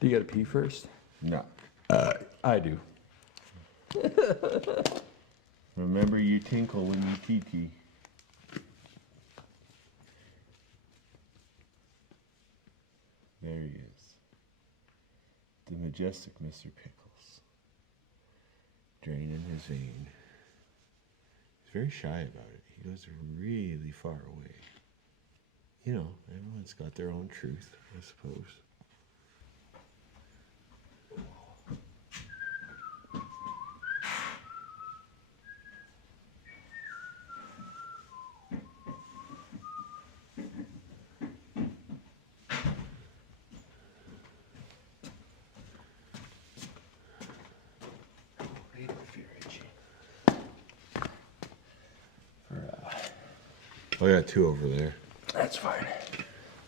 Do you gotta pee first? No. I do. Remember you tinkle when you tee. There he is. The majestic Mr. Pickles. Draining his vein. He's very shy about it. He goes really far away. You know, everyone's got their own truth, I suppose. Oh, I got two over there. That's fine.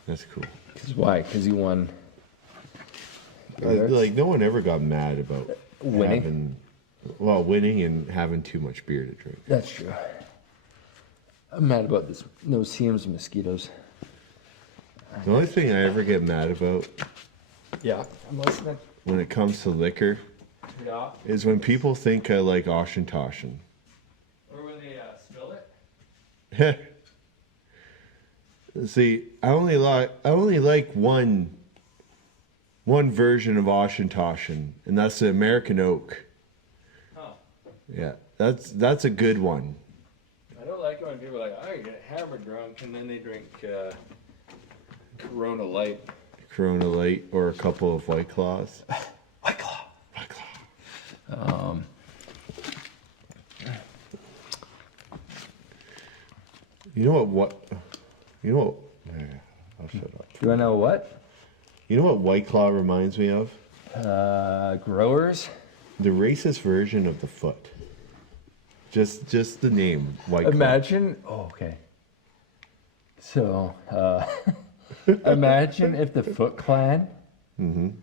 That's cool. Cause why? Cause you won. Like, no one ever got mad about Winning? winning and having too much beer to drink. That's true. I'm mad about this. No CM's mosquitoes. The only thing I ever get mad about Yeah. I'm listening. when it comes to liquor Yeah. is when people think I like Oshin Toshin. Or when they spill it. See, I only like one version of Oshin Toshin, and that's the American Oak. Huh. Yeah, that's a good one. I don't like it when people are like, oh, you get hammered drunk, and then they drink Corona Light. Corona Light or a couple of White Claws. White Claw. White Claw. You know what? You know what? Yeah, I'll shut up. Do I know what? You know what White Claw reminds me of? Growers. The racist version of the foot. Just the name White Claw. Imagine. Oh, okay. So, imagine if the Foot Clan and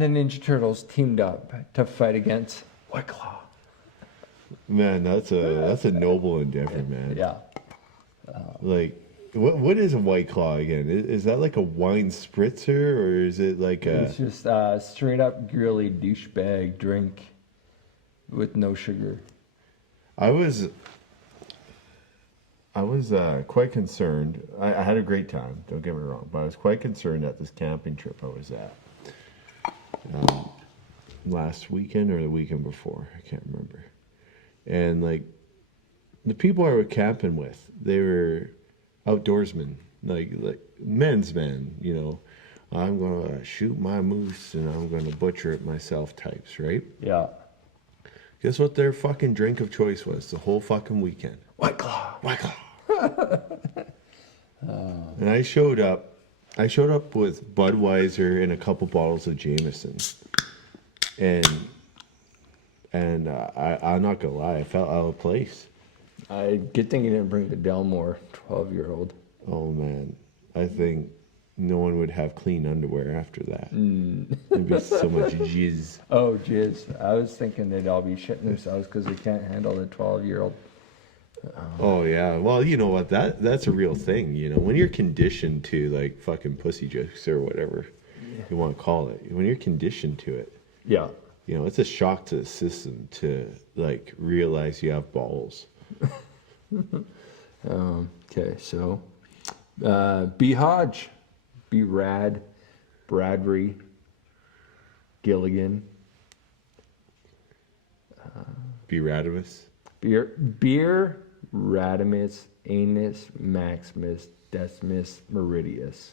the Ninja Turtles teamed up to fight against White Claw. Man, that's a noble endeavor, man. Yeah. Like, what is a White Claw again? Is that like a wine spritzer, or is it like a? It's just straight up girly douchebag drink with no sugar. I was quite concerned. I had a great time. Don't get me wrong, but I was quite concerned at this camping trip I was at last weekend or the weekend before. I can't remember. And like the people I was camping with, they were outdoorsmen, like men's men. You know, I'm gonna shoot my moose and I'm gonna butcher it myself types, right? Yeah. Guess what their fucking drink of choice was the whole fucking weekend? White Claw. White Claw. And I showed up with Budweiser and a couple bottles of Jameson. And I'm not gonna lie, I felt out of place. Good thing you didn't bring the Delmore 12-year-old. Oh man, I think no one would have clean underwear after that. There'd be so much jizz. Oh, jizz. I was thinking they'd all be shitting themselves because they can't handle the 12-year-old. Oh yeah, well you know what, that's a real thing. You know, when you're conditioned to like fucking pussy jokes or whatever you want to call it, when you're conditioned to it, Yeah. you know, it's a shock to the system to like realize you have balls. Okay, so B. Hodge, B-Rad, Bradbury, Gilligan, B-Radimus. Beer, Radimus, Anus, Maximus, Decimus, Meridius.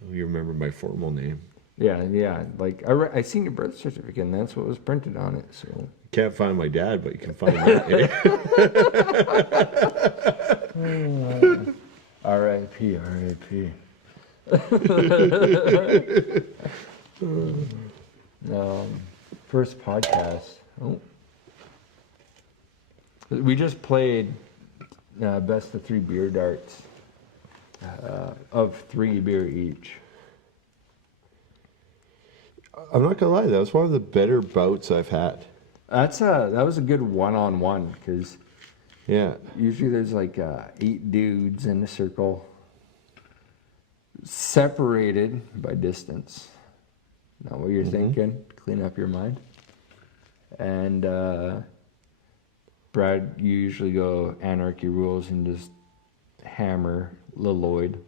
Oh, you remember my formal name. Yeah. Like I seen your birth certificate, and that's what was printed on it. So Can't find my dad, but you can find that. R.I.P. R.I.P. First podcast. Oh. We just played best of 3 beer darts of 3 beer each. I'm not gonna lie, that was one of the better bouts I've had. That was a good one-on-one because Yeah. usually there's like 8 dudes in a circle, separated by distance. Not what you're thinking. Clean up your mind. And Brad, you usually go anarchy rules and just hammer Lloyd.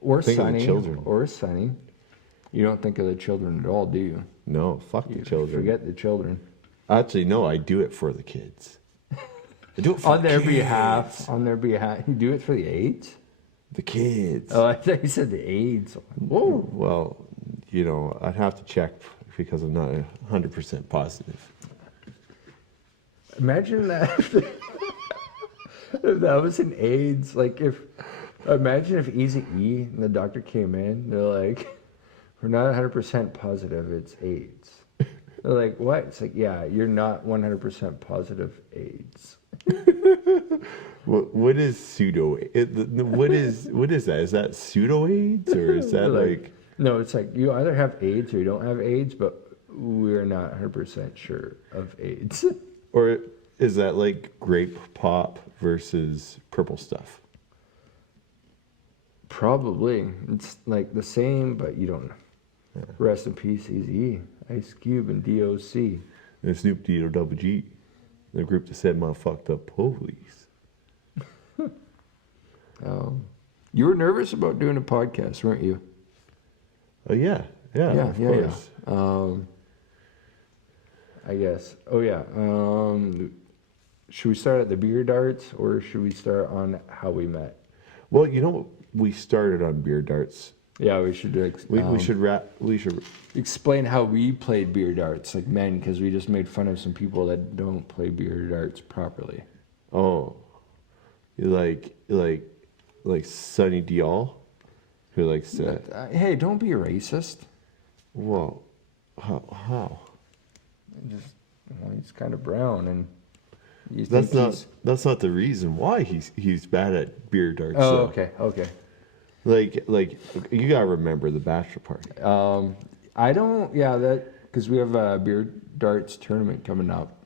Or Think of the Sonny. children. Or Sonny. You don't think of the children at all, do you? No, fuck the You children. forget the children. Actually, no, I do it for the kids. I do it for On the their kids. behalf. On their behalf. You do it for the AIDS? The kids. Oh, I thought you said the AIDS. Whoa. Well, you know, I'd have to check because I'm not 100% positive. Imagine that. If that was an AIDS. Like imagine if Eazy-E and the doctor came in. They're like, we're not 100% positive it's AIDS. They're like, what? It's like, yeah, you're not 100% positive AIDS. What is pseudo? What is that? Is that pseudo AIDS or is that like? No, it's like you either have AIDS or you don't have AIDS, but we're not 100% sure of AIDS. Or is that like grape pop versus purple stuff? Probably. It's like the same, but you don't know. Yeah. Rest in peace, Eazy-E, Ice Cube, and DOC. And Snoop D-O double G, the group that said my fucked up police. You were nervous about doing a podcast, weren't you? Oh yeah, of course. I guess. Oh yeah. Should we start at the beer darts or should we start on how we met? Well, you know, we started on beer darts. Yeah, we should do. We should explain how we played beer darts like men, because we just made fun of some people that don't play beer darts properly. Oh, you like Sonny Dial, who likes to. Hey, don't be a racist. Well, how? He's kind of brown, and you That's think not that's not the reason why he's bad at beer darts. Oh, so. okay. Like you gotta remember the bachelor party. I don't. Yeah, that because we have a beer darts tournament coming up.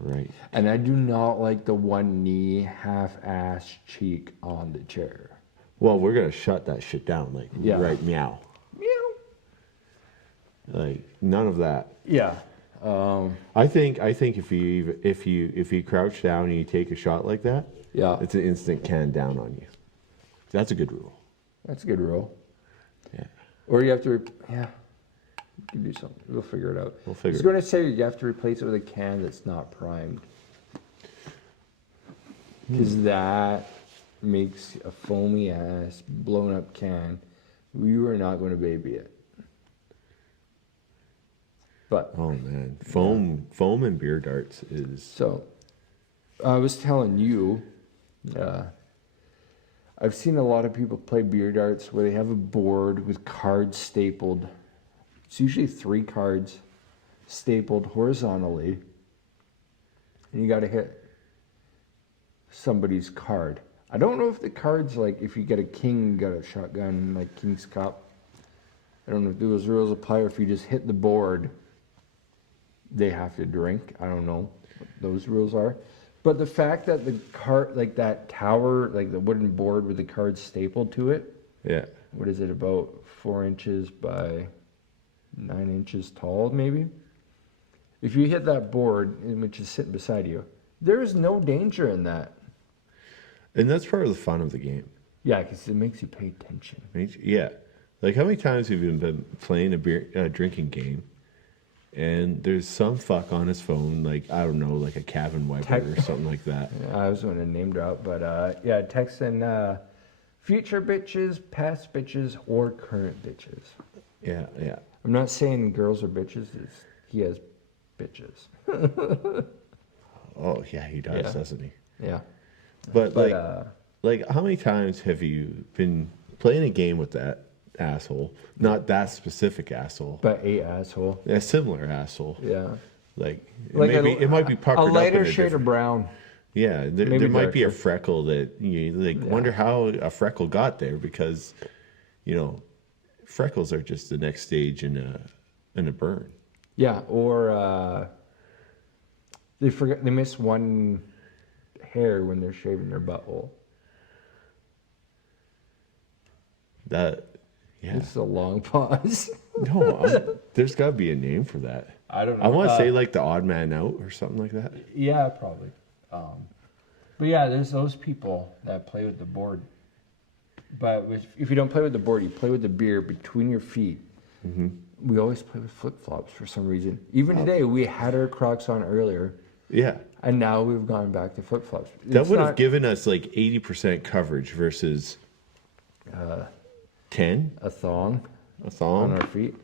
Right. And I do not like the one knee, half ass cheek on the chair. Well, we're gonna shut that shit down. Like, right, meow. Meow. Like, none of that. Yeah. I think if you crouch down and you take a shot like that, Yeah. it's an instant can down on you. That's a good rule. That's a good rule. Yeah. Or you have to. Yeah. You can do something. We'll figure it out. We'll figure I was it going to say you have to replace it with a can that's not primed. Because that makes a foamy ass, blown up can. We were not going to baby it. But Oh man, foam and beer darts is. so I was telling you, I've seen a lot of people play beer darts where they have a board with cards stapled. It's usually 3 cards stapled horizontally. And you got to hit somebody's card. I don't know if the cards, like if you get a king, you got a shotgun, like King's Cup. I don't know if those rules apply, or if you just hit the board, they have to drink. I don't know what those rules are. But the fact that the card, like that tower, like the wooden board with the cards stapled to it, Yeah. what is it, about 4 inches by 9 inches tall, maybe? If you hit that board, which is sitting beside you, there is no danger in that. And that's part of the fun of the game. Yeah, because it makes you pay attention. Yeah. Like, how many times have you been playing a drinking game, and there's some fuck on his phone, like, I don't know, like a cabin wiper or something like that. I was going to name drop, but yeah, texting future bitches, past bitches, or current bitches. Yeah. I'm not saying girls are bitches. He has bitches. Oh, yeah, he does, Yeah. doesn't he? Yeah. But But like, how many times have you been playing a game with that asshole? Not that specific asshole. but a asshole. A similar asshole. Yeah. Like, Like it might be puckered a up in lighter a shade of different- brown. Yeah, there Maybe might be a darker. freckle that you like. Yeah. Wonder how a freckle got there, because, you know, freckles are just the next stage in a burn. Yeah, or they miss one hair when they're shaving their butthole. Yeah. It's a long pause. No, there's got to be a name for that. I don't know. I want to say like the odd man out or something like that. Yeah, probably. But yeah, there's those people that play with the board. But if you don't play with the board, you play with the beer between your feet. Mm-hmm. We always play with flip-flops for some reason. Even today, we had our Crocs on earlier. Yeah. And now we've gone back to flip-flops. That would have given us like 80% coverage versus 10? a thong A thong? on our feet.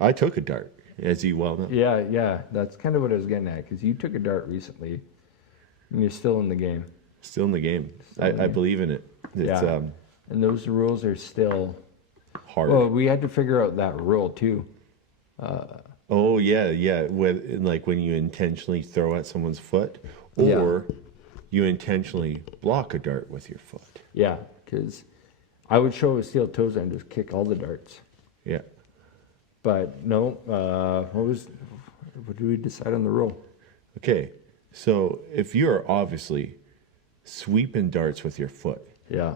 I took a dart, as you well know. Yeah. That's kind of what I was getting at. Because you took a dart recently. And you're still in the game. Still in the game. I believe in it. It's and those rules are still hard. Well, we had to figure out that rule too. Oh yeah. When you intentionally throw at someone's foot, or you intentionally block a dart with your foot. Yeah, because I would show with steel toes and just kick all the darts. Yeah. But no, what did we decide on the rule? Okay, so if you're obviously sweeping darts with your foot, Yeah,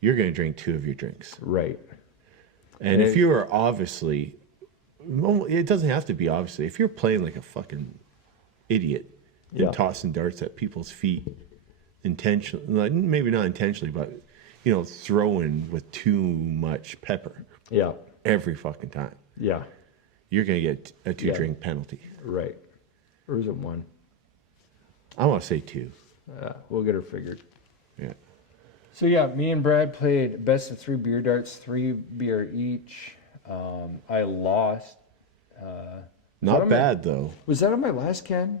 you're going to drink 2 of your drinks. right. And if you are obviously, it doesn't have to be obviously, if you're playing like a fucking idiot and tossing darts at people's feet intentionally, like, maybe not intentionally, but, throwing with too much pepper Yeah, every fucking time, yeah, you're going to get a 2-drink penalty. right. Or is it 1? I want to say 2. We'll get her figured. Yeah. So yeah, me and Brad played best of 3 beer darts, 3 beer each. I lost. Not bad, though. Was that on my last can?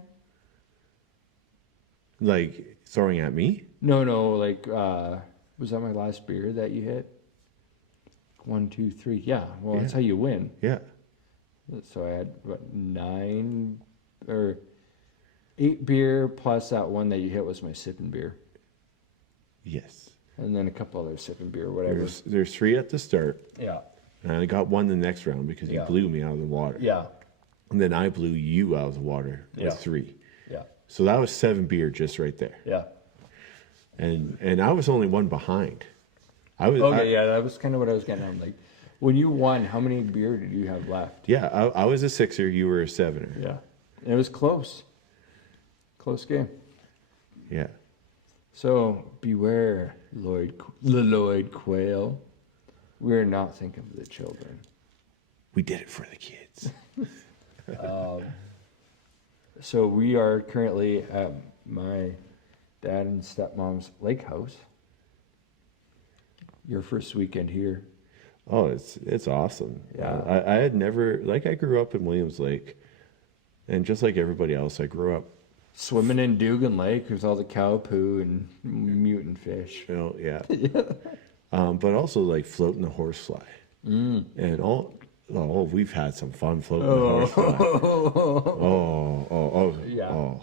Like, throwing at me? No, like, was that my last beer that you hit? 1, 2, 3. Yeah, well, that's how you win. Yeah. So I had, 9 or 8 beer plus that one that you hit was my sipping beer. Yes. And then a couple other sipping beer, whatever. There's 3 at the start. Yeah. And I got 1 the next round because you blew me out of the water. Yeah. And then I blew you out of the water with 3. Yeah. So that was 7 beer just right there. Yeah. And I was only 1 behind. That was kind of what I was getting at. Like, when you won, how many beer did you have left? Yeah, I was a 6er, you were a 7er. Yeah. And it was close. Close game. Yeah. So beware, Lloyd Quayle. We're not thinking of the children. We did it for the kids. So we are currently at my dad and stepmom's lake house. Your first weekend here. Oh, it's awesome. Yeah. I had never, I grew up in Williams Lake. And just like everybody else, I grew up Swimming in Dugan Lake with all the cow poo and mutant fish. yeah. But also like floating the horsefly. And we've had some fun floating the horsefly. Yeah.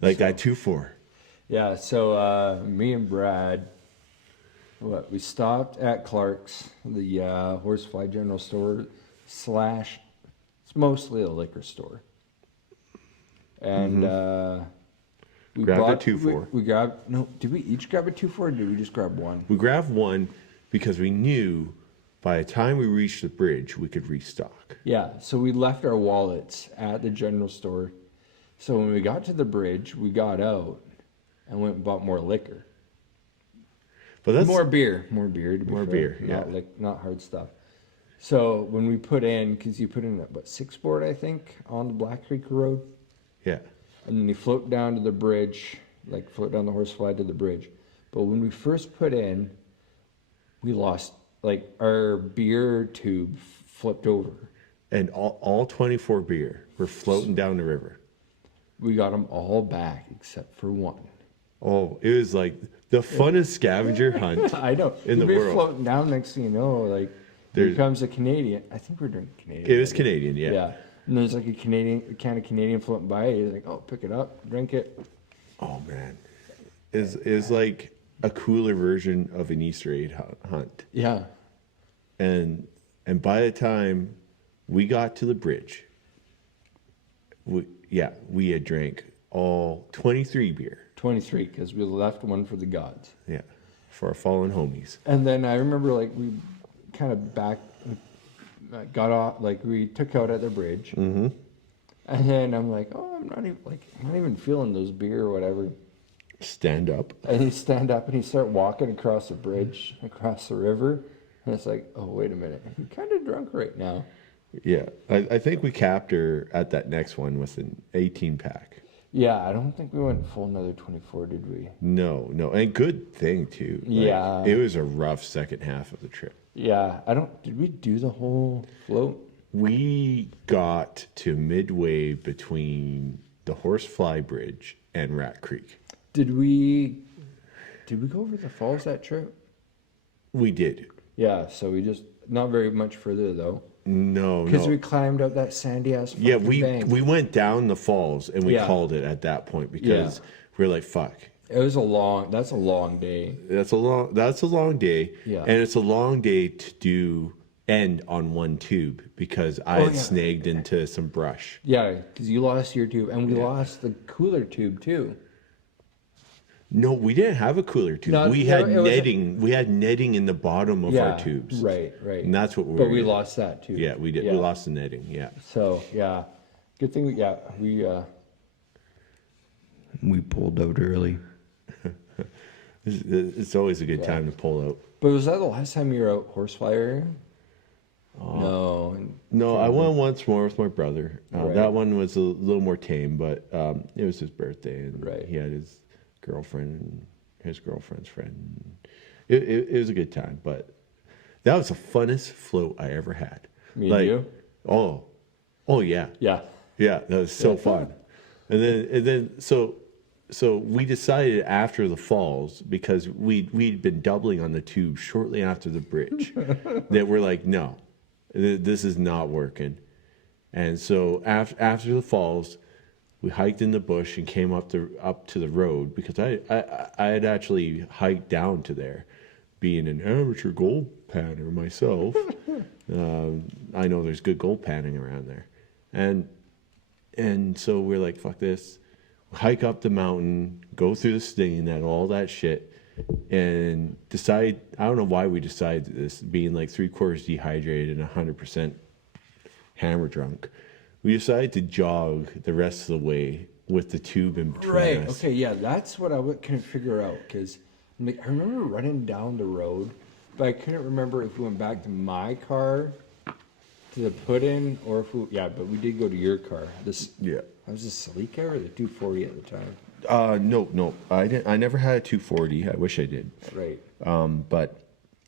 Like that 2-4. Yeah, so me and Brad, we stopped at Clark's, the Horsefly General Store / it's mostly a liquor store. And we grabbed a 2-4. We grabbed, no, did we each grab a 2-4 or did we just grab 1? We grabbed 1 because we knew by the time we reached the bridge, we could restock. Yeah, so we left our wallets at the general store. So when we got to the bridge, we got out and went and bought more liquor. But that's More beer. To be More fair. beer, yeah. Not hard stuff. So when we put in, because you put in, 6-board, I think, on the Black Creek Road. Yeah. And then you float down to the bridge, float down the Horsefly to the bridge. But when we first put in, we lost, our beer tube flipped over. And all 24 beer were floating down the river. We got them all back except for 1. Oh, it was like the funnest scavenger hunt I know. in the You'll be world. floating down, next thing you know, here comes a Canadian. I think we're drinking Canadian. It was Canadian, yeah. Yeah. And there's a can of Canadian floating by. He's like, oh, pick it up, drink it. Oh man, is like a cooler version of an Easter egg hunt. Yeah. And by the time we got to the bridge, we had drank all 23 beer. 23, because we left 1 for the gods. Yeah, for our fallen homies. And then I remember we kind of I got off, like we took out at the bridge, Mm-hmm. and then I'm like, oh, I'm not even feeling those beer or whatever. Stand up. And he stand up and he start walking across the bridge, across the river, and it's like, oh, wait a minute, I'm kind of drunk right now. Yeah, I think we capped her at that next one with an 18 pack. Yeah, I don't think we went full another 24, did we? No, and good thing too. Like, Yeah. it was a rough second half of the trip. Yeah, did we do the whole float? We got to midway between the Horsefly Bridge and Rat Creek. Did we go over the falls that trip? We did. Yeah, so we just, not very much further though. No, Because no. we climbed up that sandy ass Yeah, fucking bank. we went down the falls and we Yeah. called it at that point because we were like, fuck. That's a long day. That's a long day. Yeah. And it's a long day to end on one tube because I had snagged into some brush. Yeah, because you lost your tube, and we lost the cooler tube too. No, we didn't have a cooler tube. No, we yeah, had it was netting. We had netting in the bottom of our tubes. Right. And that's what we But were we using. lost that too. Yeah, we did. Yeah. We lost the netting. Yeah. So yeah, good thing. We pulled out early. It's always a good time to pull out. But was that the last time you were out Horsefly area? No. No, I went once more with my brother. Right. That one was a little more tame, but it was his birthday, and Right. he had his girlfriend and his girlfriend's friend. It was a good time, but that was the funnest float I ever had. Me and you? Oh yeah, Yeah. that was so fun. And then so we decided after the falls, because we'd been doubling on the tube shortly after the bridge, that we're like, no, this is not working. And so after the falls, we hiked in the bush and came up to the road, because I had actually hiked down to there, being an amateur gold panner myself. I know there's good gold panning around there, and so we're like, fuck this. Hike up the mountain, go through the stinging net, all that shit, and decide. I don't know why we decided this, being like 3/4 dehydrated and 100% hammer drunk. We decided to jog the rest of the way with the tube in between Right. us. Okay. Yeah, that's what I couldn't figure out, because I remember running down the road, but I couldn't remember if we went back to my car to the put-in, or if we. Yeah, but we did go to your car. Yeah. Was this Celica or the 240 at the time? No, I didn't. I never had a 240. I wish I did. Right. But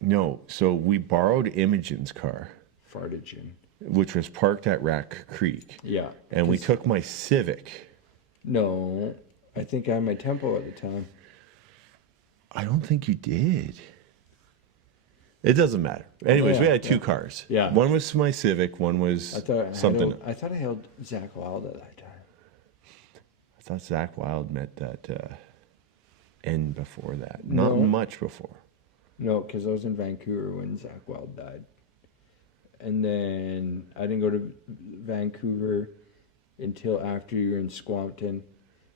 no. So we borrowed Imogen's car, Fartigen. which was parked at Rat Creek. Yeah. And we took my Civic. No, I think I had my Tempo at the time. I don't think you did. It doesn't matter. Anyways, we had two cars. Yeah. One was my Civic. One was something. I thought I held Zach Wild at that time. I thought Zach Wild met that end before that. Not No. much before. No, because I was in Vancouver when Zach Wild died. And then I didn't go to Vancouver until after you were in Squampton.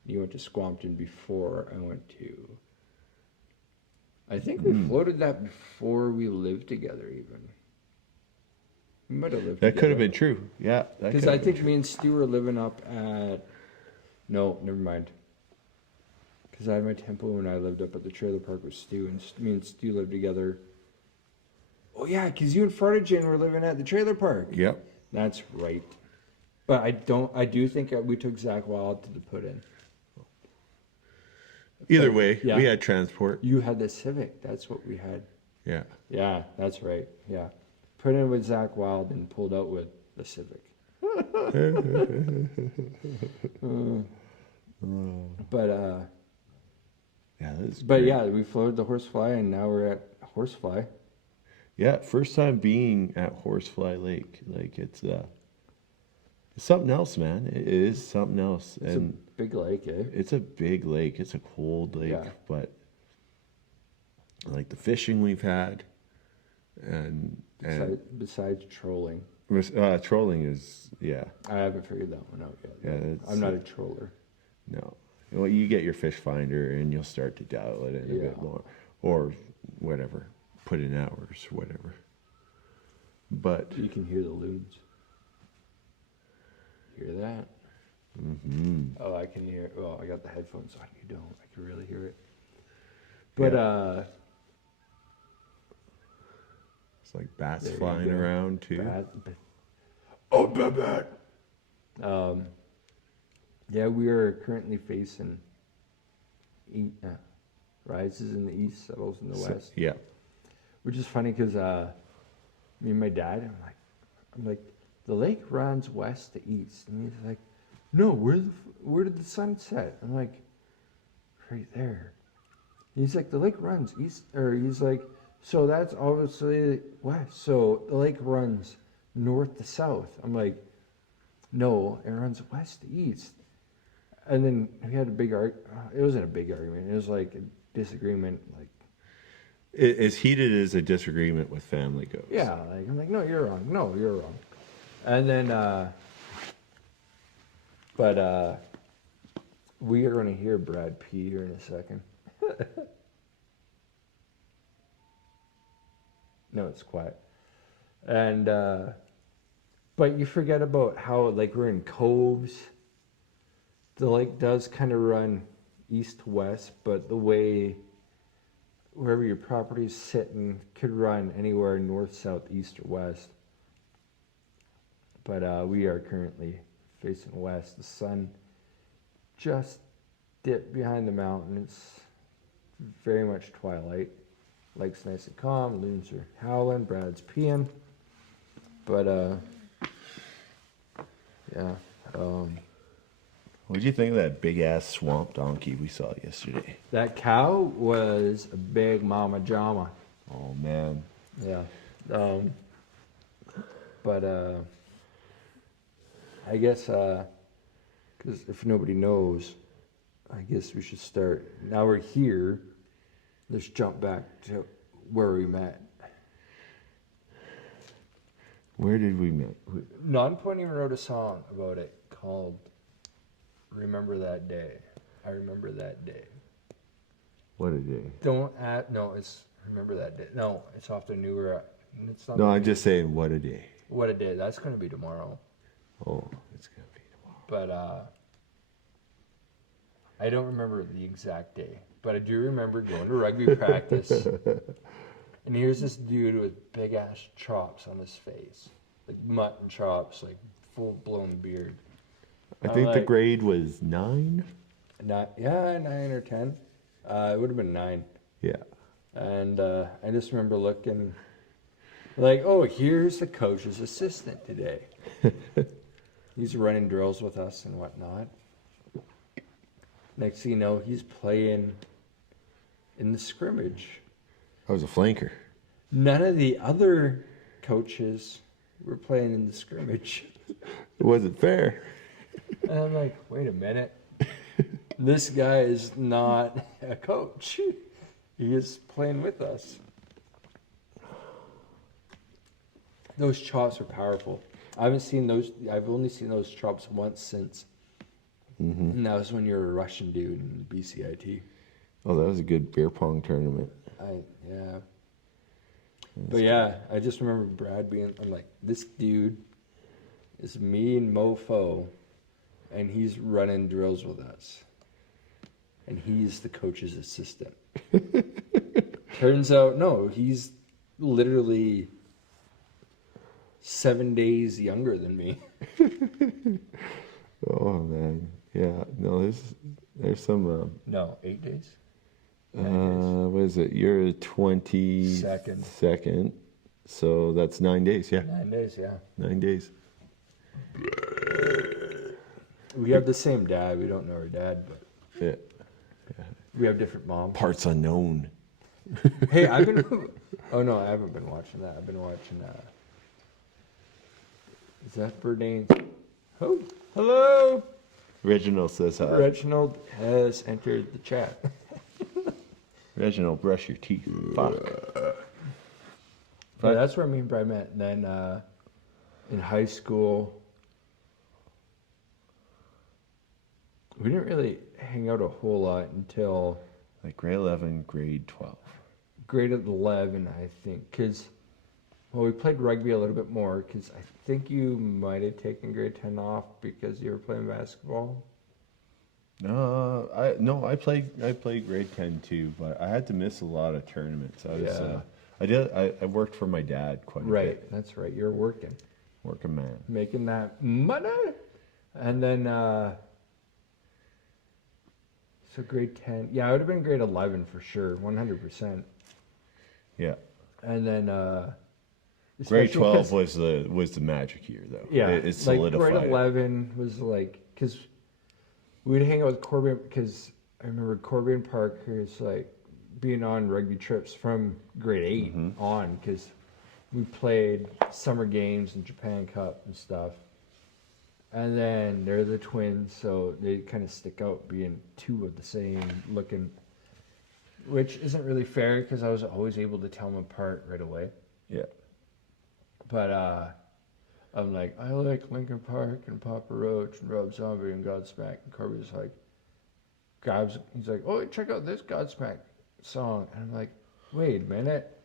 You went to Squampton before I went to... I think we floated that before we lived together even. We might have lived That could have together. been true. Yeah. Because I think me and Stu were living up at... No, never mind. Because I had my Tempo when I lived up at the trailer park with Stu, and me and Stu lived together. Oh yeah, because you and Fartigen were living at the trailer park. Yep. That's right. But I do think we took Zach Wild to the put-in. Either way, yeah. we had transport. You had the Civic. That's what we had. Yeah. Yeah, that's right. Yeah. Put in with Zach Wild and pulled out with the Civic. Yeah, that's But great. yeah, we floated the Horsefly, and now we're at Horsefly. Yeah, first time being at Horsefly Lake. Like it's something else, man. It is something else. It's And a big lake, eh? it's a big lake. It's a cold lake, Yeah. but like the fishing we've had, and Besides trolling. trolling is I haven't figured that one out yet. Yeah, I'm not a troller. no. Well, you get your fish finder and you'll start to dial it in a bit more, or whatever. Put in hours, whatever. But You can hear the loons. Hear that? mhm. Oh, I can hear. Well, I got the headphones on. You don't. I can really hear it. But It's like bats there you flying go. around too. Oh, bat. Yeah, we are currently facing rises in the east, settles in the west. Yeah. Which is funny because me and my dad, I'm like, the lake runs west to east, and he's like, no, where did the sun set? I'm like, right there. He's like, the lake runs east, or he's like, so that's obviously west. So the lake runs north to south. I'm like, no, it runs west to east. And then we had a big argument. It wasn't a big argument. It was like a disagreement. Like, As heated as a disagreement with family goes. yeah, like I'm like, no, you're wrong. No, you're wrong. And then, but we are going to hear Brad pee here in a second. No, it's quiet. And but you forget about how, like, we're in coves. The lake does kind of run east to west, but the way wherever your property's sitting could run anywhere north, south, east, or west. But we are currently facing west. The sun just dipped behind the mountain. It's very much twilight. Lake's nice and calm. Loons are howling. Brad's peeing. But yeah. What did you think of that big ass swamp donkey we saw yesterday? That cow was a big mama jama. Oh man. Yeah. But I guess because if nobody knows, I guess we should start. Now we're here. Let's jump back to where we met. Where did we meet? Non-Pointing wrote a song about it called "Remember That Day." I remember that day. What a day. Don't add. No, it's "Remember That Day." No, it's off the newer. It's not. No, I'm just saying, what a day. What a day. That's going to be tomorrow. Oh, it's gonna be tomorrow. But I don't remember the exact day. But I do remember going to rugby practice. And here's this dude with big ass chops on his face. Like mutton chops, like full blown beard. I think the like, grade was 9. 9 or 10. It would have been 9. Yeah. And I just remember looking like, oh, here's the coach's assistant today. He's running drills with us and whatnot. Next thing you know, he's playing in the scrimmage. I was a flanker. None of the other coaches were playing in the scrimmage. It wasn't fair. And I'm like, wait a minute. This guy is not a coach. He is playing with us. Those chops are powerful. I've only seen those chops once since. Mm-hmm. And that was when you were a Russian dude in BCIT. Oh, that was a good beer pong tournament. Yeah. But yeah, I just remember Brad I'm like, this dude is me and Mofo, and he's running drills with us. And he's the coach's assistant. Turns out, no, he's literally 7 days younger than me. Oh, man. Yeah. No, there's some... No, 8 days? 9 days. What is it? You're a 22nd. So that's 9 days, yeah. 9 days, yeah. 9 days. We have the same dad. We don't know our dad, but Yeah. we have different moms. Parts unknown. Hey, oh no, I haven't been watching that. I've been watching, is that Bourdain? Oh, hello! Reginald says hi. Reginald has entered the chat. Reginald, brush your teeth. Fuck. Yeah, that's where me and Brad met. And then in high school, we didn't really hang out a whole lot until Like grade 11, grade 12. grade 11, I think. Because Well, we played rugby a little bit more because I think you might have taken grade 10 off because you were playing basketball. I played grade 10 too, but I had to miss a lot of tournaments. Yeah. I worked for my dad quite a bit. Right, that's right. You're working. Working man. Making that money. And then, so grade 10. Yeah, I would have been grade 11 for sure, 100%. Yeah. And then, Grade especially 12 was the magic year though. yeah, It solidified like grade it. 11 was like, because we'd hang out with Corbin, because I remember Corbin Parker's like being on rugby trips from grade 8 on, because we played summer games and Japan Cup and stuff. And then they're the twins, so they kind of stick out being two of the same looking, which isn't really fair because I was always able to tell them apart right away. Yeah. But I'm like, I like Linkin Park and Papa Roach and Rob Zombie and Godsmack. And Corby's like, he's like, oh, check out this Godsmack song. And I'm like, wait a minute.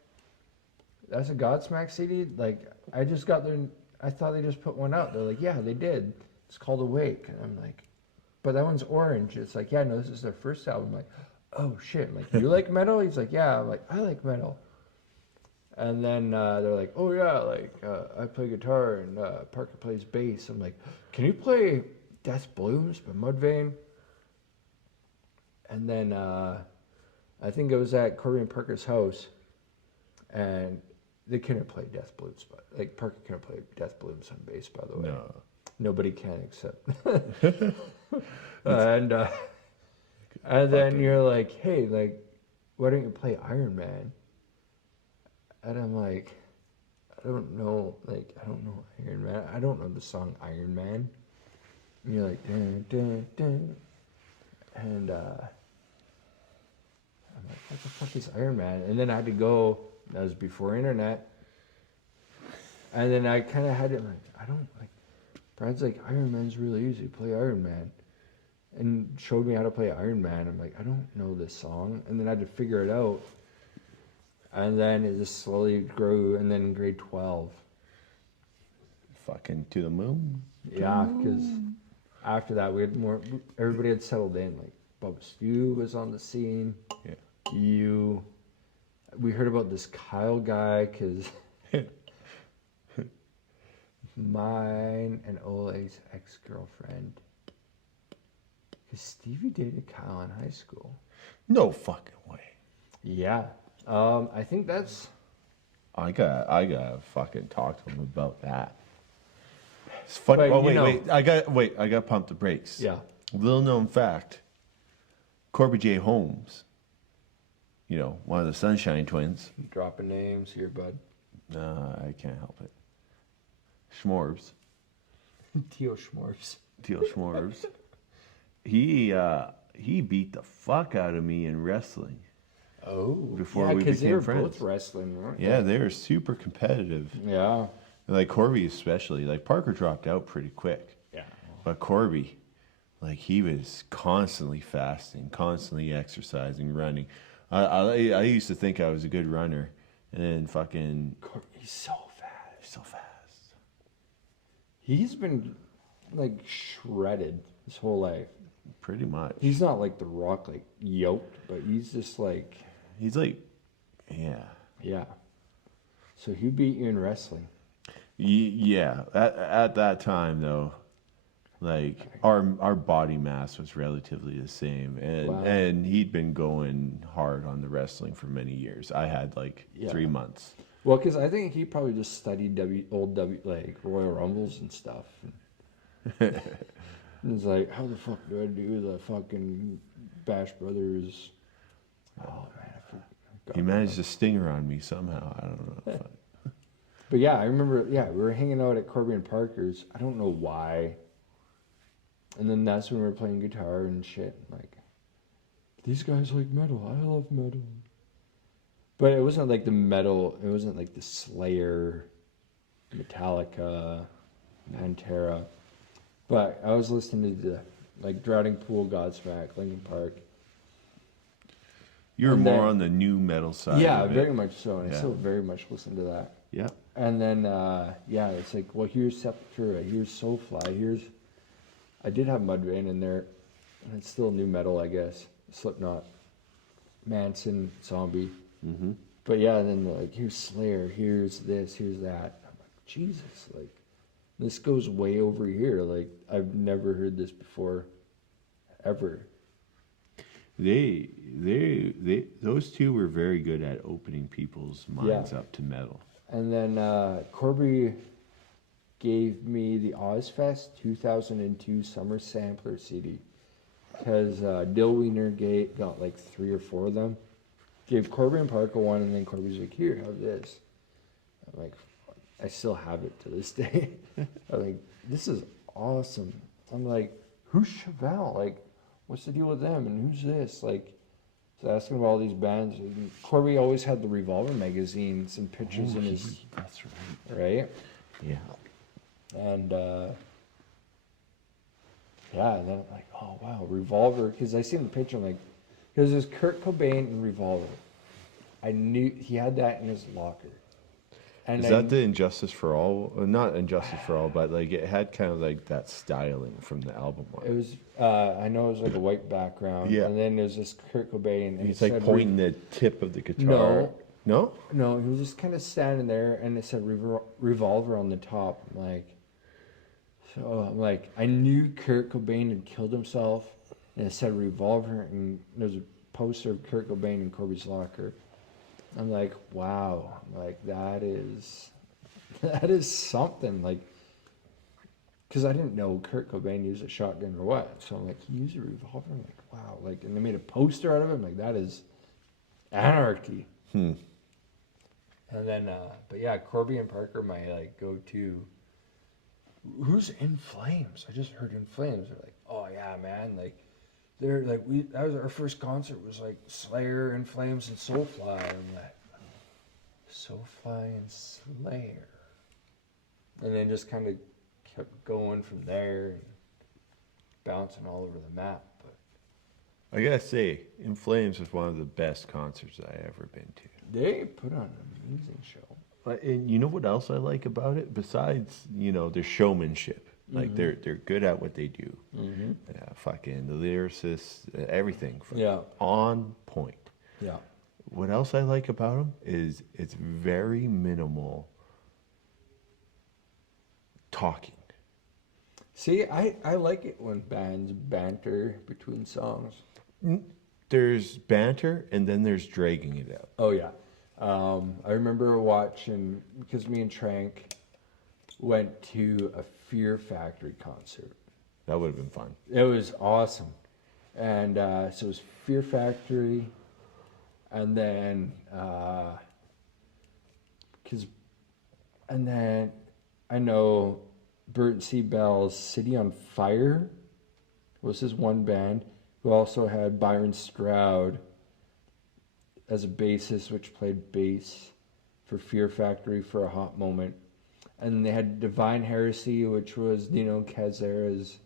That's a Godsmack CD? Like, I just got there, I thought they just put one out. They're like, yeah, they did. It's called Awake. And I'm like, but that one's orange. It's like, yeah, no, this is their first album. I'm like, oh shit. I'm like, you like metal? He's like, yeah. I'm like, I like metal. And then they're like, oh yeah, like I play guitar and Parker plays bass. I'm like, can you play Death Blooms by Mudvayne? And then I think it was at Corby and Parker's house, and they couldn't play Death Blooms, but like Parker couldn't play Death Blooms on bass, by the way. No. Nobody can except. And then you're like, hey, like, why don't you play Iron Man? And I'm like, I don't know Iron Man. I don't know the song Iron Man. And you're like, dun, dun, dun. And I'm like, what the fuck is Iron Man? And then I had to go, that was before internet. And then I kind of had it like, I don't, like, Brad's like, Iron Man's really easy, play Iron Man. And showed me how to play Iron Man. I'm like, I don't know this song. And then I had to figure it out. And then it just slowly grew, and then in grade 12. Fucking to the moon. Yeah, because after that, we had more, everybody had settled in. Like, Bubba Stew was on the scene. Yeah. We heard about this Kyle guy, because mine and Ole's ex-girlfriend, because Stevie dated Kyle in high school. No fucking way. Yeah. I think that's... I gotta fucking talk to him about that. It's funny. But, Oh wait. I gotta pump the brakes. Yeah. Little known fact. Corby J. Holmes. You know, one of the Sunshine Twins. Dropping names here, bud. I can't help it. Schmorbs. Tio Schmorfs. Teal Schmorbs. He beat the fuck out of me in wrestling. Oh, Before yeah, we because they became were friends. both wrestling, weren't Yeah, they were super competitive. they? Yeah. Like Corby especially. Like Parker dropped out pretty quick. Yeah. But Corby, like he was constantly fasting, constantly exercising, running. I used to think I was a good runner, and then fucking He's so fast. so fast. He's been like shredded his whole life. Pretty much. He's not like The Rock, like yoked, but he's just like, He's like, yeah. yeah. So he beat you in wrestling. Yeah. At that time though, like our body mass was relatively the same, and Wow. and he'd been going hard on the wrestling for many years. I had like 3 months. Well, because I think he probably just studied like Royal Rumbles and stuff. And it's like, how the fuck do I do the fucking Bash Brothers? Oh man, I forgot. He managed a stinger on me somehow. I don't know. But yeah, I remember. Yeah, we were hanging out at Corby and Parker's. I don't know why. And then that's when we were playing guitar and shit. Like, these guys like metal. I love metal. But it wasn't like the metal. It wasn't like the Slayer, Metallica, Pantera. But I was listening to the like Drowning Pool, Godsmack, Linkin Park. You were And more then- on the new metal side. Yeah, of it. very much so, and I Yeah. still very much listen to that. Yeah. And then, yeah, it's like, well, here's Sepultura, here's Soulfly, I did have Mudvayne in there, and it's still new metal, I guess. Slipknot, Manson, Zombie. Mm-hmm. But yeah, and then like, here's Slayer, here's this, here's that. I'm like, Jesus, like, this goes way over here. Like, I've never heard this before, ever. Those two were very good at opening people's minds up to metal. And then Corby gave me the Ozfest 2002 Summer Sampler CD because Dill Wiener got like 3 or 4 of them. Gave Corby and Parker one, and then Corby's like, here, have this. I'm like, I still have it to this day. I'm like, this is awesome. I'm like, who's Chevelle? Like, what's the deal with them? And who's this? Like, so asking about all these bands. And Corby always had the Revolver magazines and pictures in his. That's right. Right? Yeah. And yeah, and then I'm like, oh wow, Revolver, because I seen the picture, I'm like, because there's Kurt Cobain and Revolver. I knew he had that in his locker. And Is that the Injustice for All? Not Injustice for All, but like it had kind of like that styling from the album it one. was, I know it was like a white background. Yeah. And then there's this Kurt Cobain. And He's it like said pointing the tip of the guitar. No? No, he was just kind of standing there, and it said Revolver on the top. I'm like, I knew Kurt Cobain had killed himself, and it said Revolver, and there's a poster of Kurt Cobain in Corby's locker. I'm like, wow, I'm like, that is something, like, because I didn't know Kurt Cobain used a shotgun or what, so I'm like, he used a revolver. I'm like, wow, like, and they made a poster out of it. I'm like, that is anarchy. And then, but yeah, Corby and Parker, my like go-to. Who's In Flames? I just heard In Flames. They're like, oh yeah, man, like, they're like, that was our first concert, was like Slayer, In Flames, and Soulfly. I'm like, Soulfly and Slayer, and then just kind of kept going from there and bouncing all over the map. But I gotta say, In Flames was one of the best concerts I ever been to. they put on an amazing show. And you know what else I like about it? Besides, their showmanship. Like they're good at what they do. Fucking the lyricists, everything. Yeah. On point. Yeah. What else I like about them is it's very minimal talking. See, I like it when bands banter between songs. There's banter and then there's dragging it out. Oh yeah. I remember watching, because me and Trank went to a Fear Factory concert. That would have been fun. It was awesome. And so it was Fear Factory, and then I know Bert C. Bell's City on Fire was his one band, who also had Byron Stroud as a bassist, which played bass for Fear Factory for a hot moment. And they had Divine Heresy, which was Dino Cazera's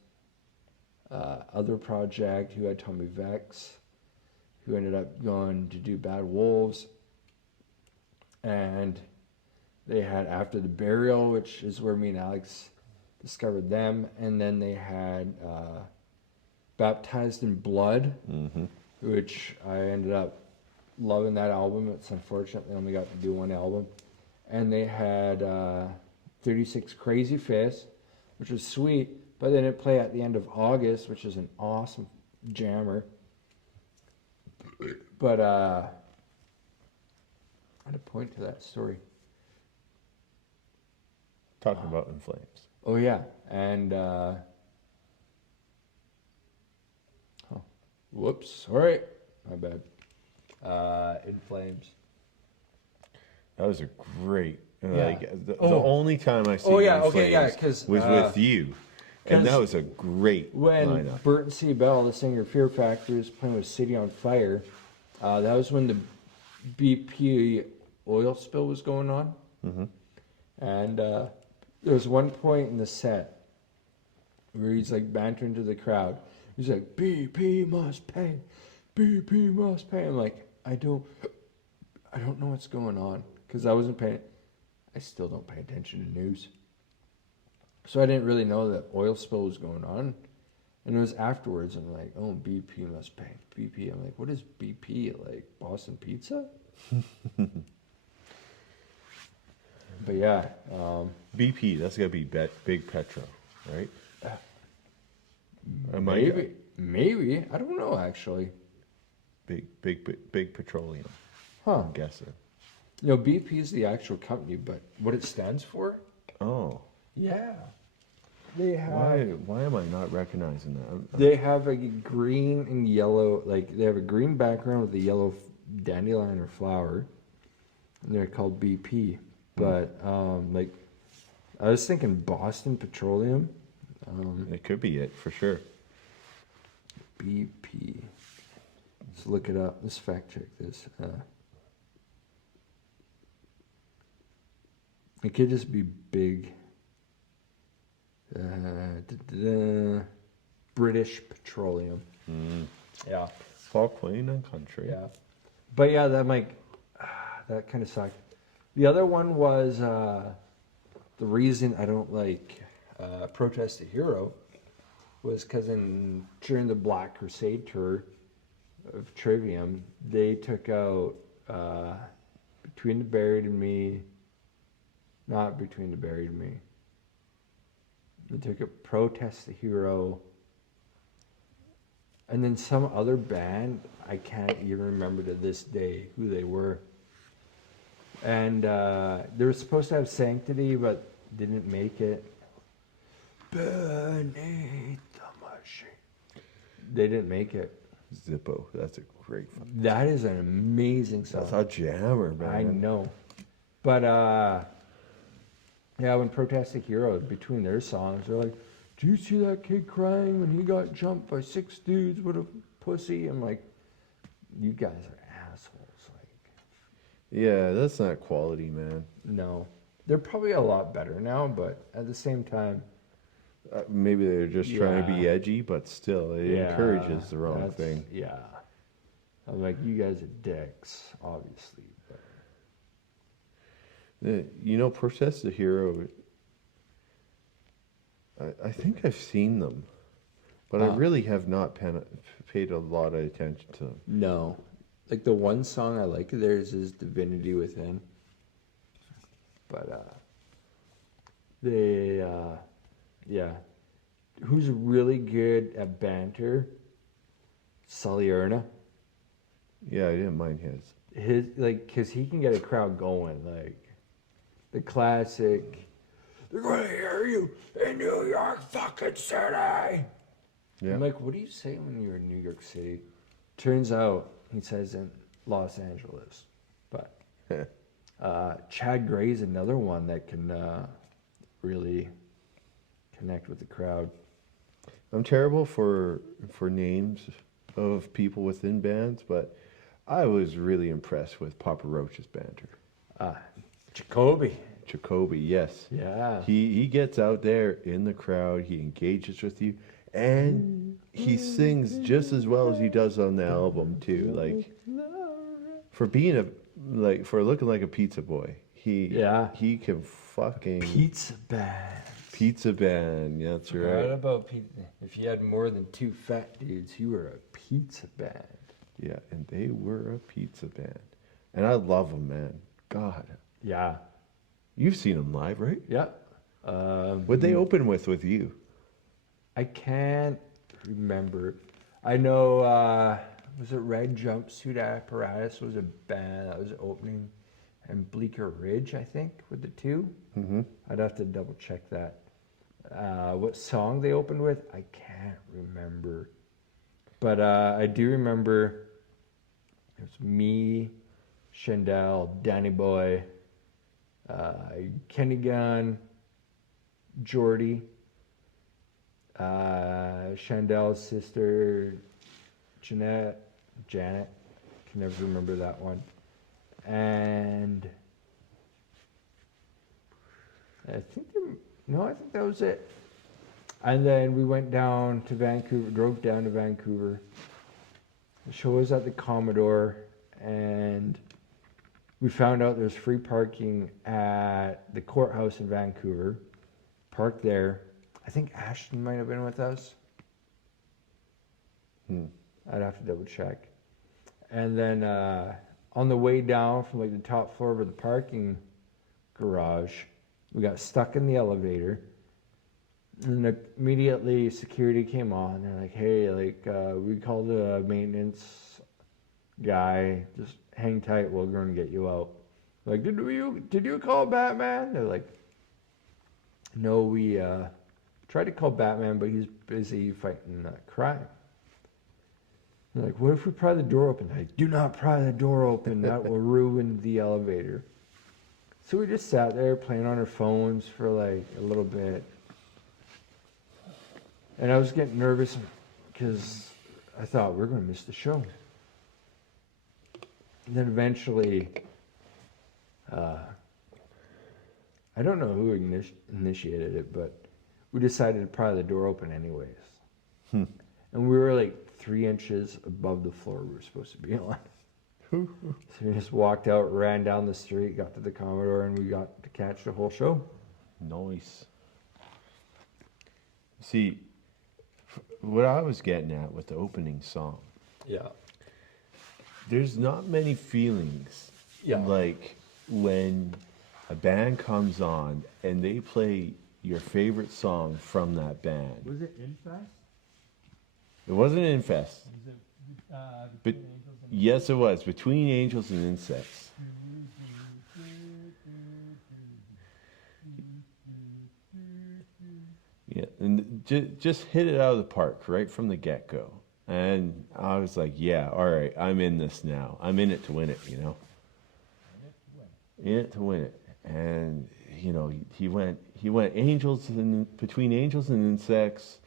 other project, who had Tommy Vex, who ended up going to do Bad Wolves. And they had After the Burial, which is where me and Alex discovered them. And then they had Baptized in Blood, which I ended up loving that album. It's unfortunate they only got to do one album. And they had 36 Crazy Fists, which was sweet, but they didn't play at the end of August, which is an awesome jammer. But I had a point to that story. Talking about In Flames. Oh yeah, and whoops, sorry, my bad. In Flames. That was a great. Yeah. Like the only time I see In Flames was with you, and that was a great when lineup. Burton C. Bell, the singer of Fear Factory, was playing with City on Fire. That was when the BP oil spill was going on, and there was one point in the set where he's like bantering to the crowd. He's like, "BP must pay, BP must pay." I'm like, I don't know what's going on, because I wasn't paying. I still don't pay attention to news. So I didn't really know that oil spill was going on. And it was afterwards, I'm like, oh, BP must pay. BP. I'm like, what is BP? Like Boston Pizza? But yeah. BP, that's got to be big petro, right? Maybe. I don't know, actually. Big petroleum. Huh. I'm guessing. You know, BP is the actual company, but what it stands for? Oh. Yeah. They have... Why am I not recognizing that? They have a green and yellow, like, they have a green background with a yellow dandelion or flower. And they're called BP. But, like, I was thinking Boston Petroleum. It could be it, for sure. BP. Let's look it up. Let's fact check this. It could just be big. British Petroleum. Yeah. Falkland and country. Yeah. But yeah, that that kind of sucked. The other one was the reason I don't like Protest the Hero was because during the Black Crusade tour of Trivium, they took out Between the Buried and Me, not Between the Buried and Me. They took out Protest the Hero, and then some other band, I can't even remember to this day who they were. And they were supposed to have Sanctity, but didn't make it. Beneath the machine. They didn't make it. Zippo, that's a great one. That is an amazing song. That's a jammer, man. I know. But, yeah, when Protest the Hero, between their songs, they're like, do you see that kid crying when he got jumped by 6 dudes with a pussy? I'm like, you guys are assholes. Like, Yeah, that's not quality, man. no. They're probably a lot better now, but at the same time, Maybe they're just trying to be Yeah. edgy, but still, it yeah, encourages the wrong that's- thing. Yeah. I'm like, you guys are dicks, obviously. But You know, Protest the Hero, I think I've seen them, but I really have not paid a lot of attention to them. no. Like, the one song I like of theirs is Divinity Within. But, yeah. Who's really good at banter? Sully Erna. Yeah, I didn't mind his. Cause he can get a crowd going, like the classic. They're gonna hear you in New York fucking City. Yeah. I'm like, what do you say when you're in New York City? Turns out he says in Los Angeles. But Chad Gray's another one that can really connect with the crowd. I'm terrible for names of people within bands, but I was really impressed with Papa Roach's banter. Jacoby, yes. Yeah. He gets out there in the crowd, he engages with you, and he sings just as well as he does on the album too. Like, for looking like a pizza boy, he can fucking Pizza band. pizza band. Yeah, that's Right right. about pizza. If you had more than 2 fat dudes, you were a pizza band. Yeah, and they were a pizza band, and I love them, man. God, Yeah. you've seen them live, right? Yeah. What'd they open with you? I can't remember. I know, was it Red Jumpsuit Apparatus was a band that was opening, and Bleecker Ridge, I think, were the 2. Mm-hmm. I'd have to double check that. What song they opened with, I can't remember. But I do remember it was me, Shandell, Danny Boy, Kenny Gunn, Jordy, Shandell's sister, Janet, can never remember that one. And I think that was it. And then we went down to Vancouver, drove down to Vancouver. The show was at the Commodore, and We found out there's free parking at the courthouse in Vancouver. Parked there. I think Ashton might have been with us. I'd have to double check. And then on the way down from like the top floor of the parking garage, we got stuck in the elevator. And immediately security came on. They're like, hey, like we called a maintenance guy. Just hang tight. We're going to get you out. Like, did you call Batman? They're like, no, we tried to call Batman, but he's busy fighting crime. They're like, what if we pry the door open? Like, do not pry the door open. That will ruin the elevator. So we just sat there playing on our phones for like a little bit. And I was getting nervous because I thought we're going to miss the show. And then eventually, I don't know who initiated it, but we decided to pry the door open anyways. And we were like 3 inches above the floor we were supposed to be on. So we just walked out, ran down the street, got to the Commodore, and we got to catch the whole show. Nice. See, what I was getting at with the opening song, Yeah. there's not many feelings like when a band comes on and they play your favorite song from that band. Was it Infest? It wasn't Infest. Was it But Between Angels and yes, it was Between Angels and Insects. Yeah, and just hit it out of the park right from the get-go. And I was like, yeah, all right, I'm in this now. I'm in it to win it, you know? In it to win it. And, you know, he went Angels and Between Angels and Insects,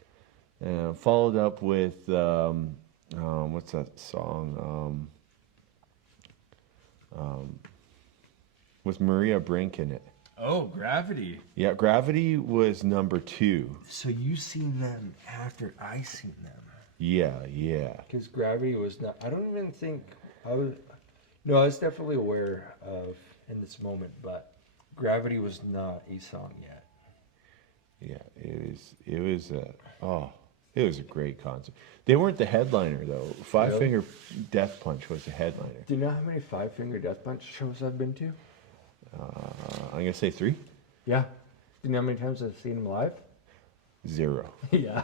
followed up with, what's that song? With Maria Brink in it. Oh, Gravity. Yeah, Gravity was number 2. So you seen them after I seen them? Yeah, yeah. Because Gravity was not. I don't even think I was. No, I was definitely aware of in this moment, but Gravity was not a song yet. Yeah, it was a great concert. They weren't the headliner though. Five Finger Death Punch was the headliner. Do you know how many Five Finger Death Punch shows I've been to? I'm gonna say 3. Yeah. Do you know how many times I've seen them live? 0. Yeah.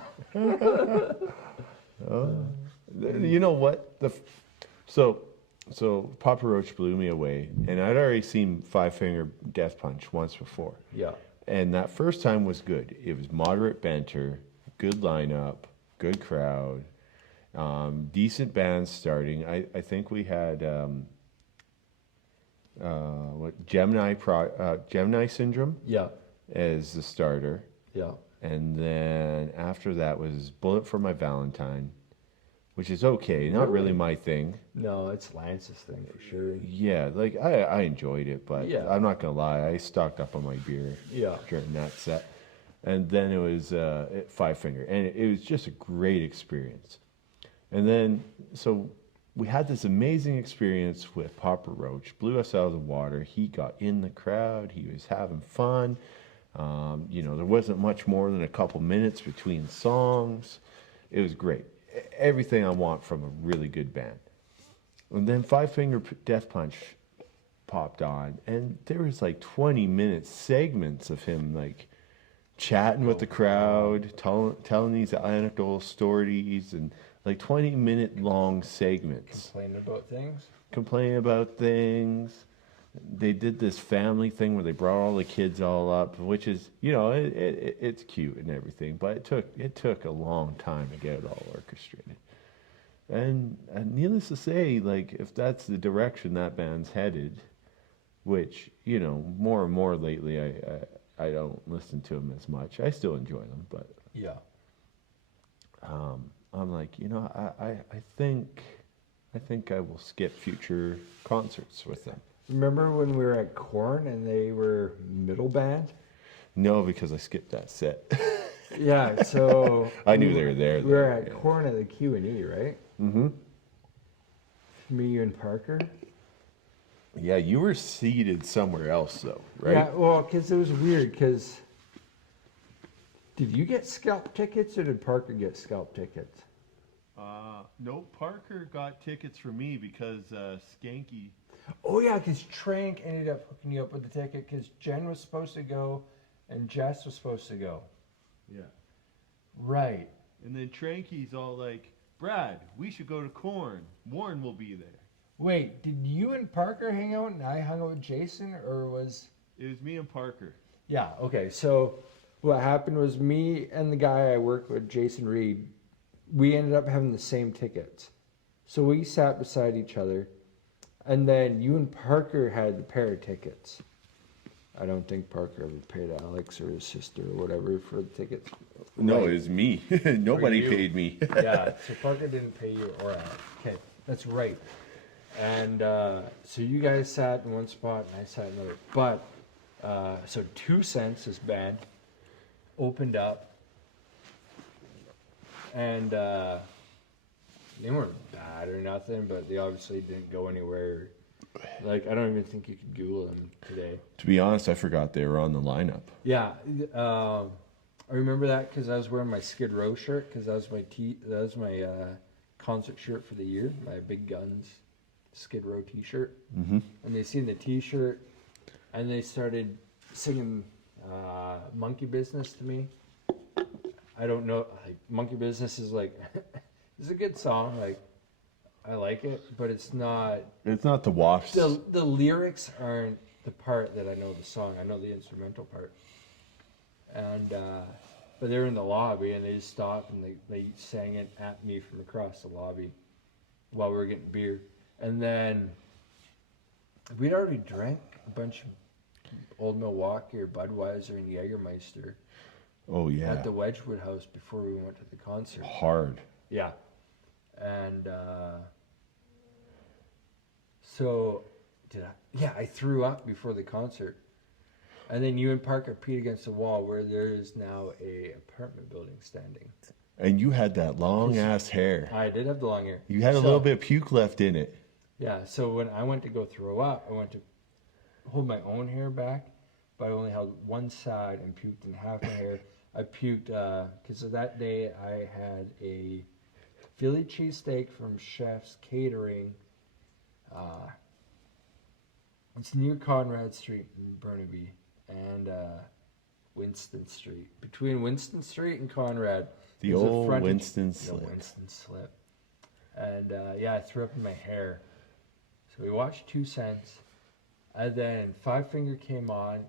You know what? So Papa Roach blew me away, and I'd already seen Five Finger Death Punch once before. Yeah. And that first time was good. It was moderate banter, good lineup, good crowd, decent bands starting. I think we had Gemini Syndrome Yeah. as the starter. Yeah. And then after that was Bullet for My Valentine, which is okay, not really my thing. No, it's Lance's thing for sure. Yeah, like I enjoyed it, but Yeah. I'm not gonna lie, I stocked up on my beer Yeah. during that set. And then it was Five Finger, and it was just a great experience. And then, so we had this amazing experience with Papa Roach, blew us out of the water. He got in the crowd, he was having fun. You know, there wasn't much more than a couple minutes between songs. It was great. Everything I want from a really good band. And then Five Finger Death Punch popped on, and there was like 20-minute segments of him like chatting with the crowd, telling these anecdotal stories, and like 20-minute long segments. Complaining about things. They did this family thing where they brought all the kids all up, which is, you know, it's cute and everything, but it took a long time to get it all orchestrated. And needless to say, like, if that's the direction that band's headed, which, you know, more and more lately, I don't listen to them as much. I still enjoy them, but Yeah. I'm like, you know, I think I will skip future concerts with them. Remember when we were at Korn and they were middle band? No, because I skipped that set. Yeah, so I knew they were there. We were though, at yeah. Korn at the Q&E, right? Mm-hmm. Me, you, and Parker. Yeah, you were seated somewhere else though, right? Yeah, well, because it was weird. Because did you get scalp tickets or did Parker get scalp tickets? No, Parker got tickets for me because Skanky. Oh yeah, because Trank ended up hooking you up with the ticket because Jen was supposed to go, and Jess was supposed to go. Yeah. Right. And then Tranky's all like, Brad, we should go to Corn. Warren will be there. Wait, did you and Parker hang out and I hung out with Jason, or was... It was me and Parker. Yeah, okay, so what happened was me and the guy I worked with, Jason Reed, we ended up having the same tickets. So we sat beside each other, and then you and Parker had the pair of tickets. I don't think Parker ever paid Alex or his sister or whatever for the tickets. No, Right. it was me. Nobody you? paid me. Yeah, so Parker didn't pay you or Alex. Okay, that's right. And so you guys sat in one spot and I sat in another. But, so 2 Cents, this band, opened up. And they weren't bad or nothing, but they obviously didn't go anywhere. Like, I don't even think you could Google them today. To be honest, I forgot they were on the lineup. Yeah, I remember that because I was wearing my Skid Row shirt because that was my concert shirt for the year, my Big Guns Skid Row T-shirt. Mm-hmm. And they seen the T-shirt, and they started singing "Monkey Business" to me. I don't know, like "Monkey Business" is like it's a good song, like I like it, but it's not. It's not the waft. The lyrics aren't the part that I know the song. I know the instrumental part. And but they were in the lobby and they just stopped and they sang it at me from across the lobby while we were getting beer. And then we'd already drank a bunch of Old Milwaukee or Budweiser and Jägermeister Oh yeah. at the Wedgwood House before we went to the concert. Hard. Yeah. And so I threw up before the concert. And then you and Parker peed against the wall where there is now a apartment building standing. And you had that long ass hair. I did have the long hair. You had a little bit of puke left in it. Yeah, so when I went to go throw up, I went to hold my own hair back, but I only held one side and puked in half my hair. I puked because that day I had a Philly cheesesteak from Chef's Catering. It's near Conrad Street in Burnaby and Winston Street. Between Winston Street and Conrad. The there's a old frontage- Winston the slip. Winston slip. And I threw up in my hair. So we watched 2 Cents. And then Five Finger came on.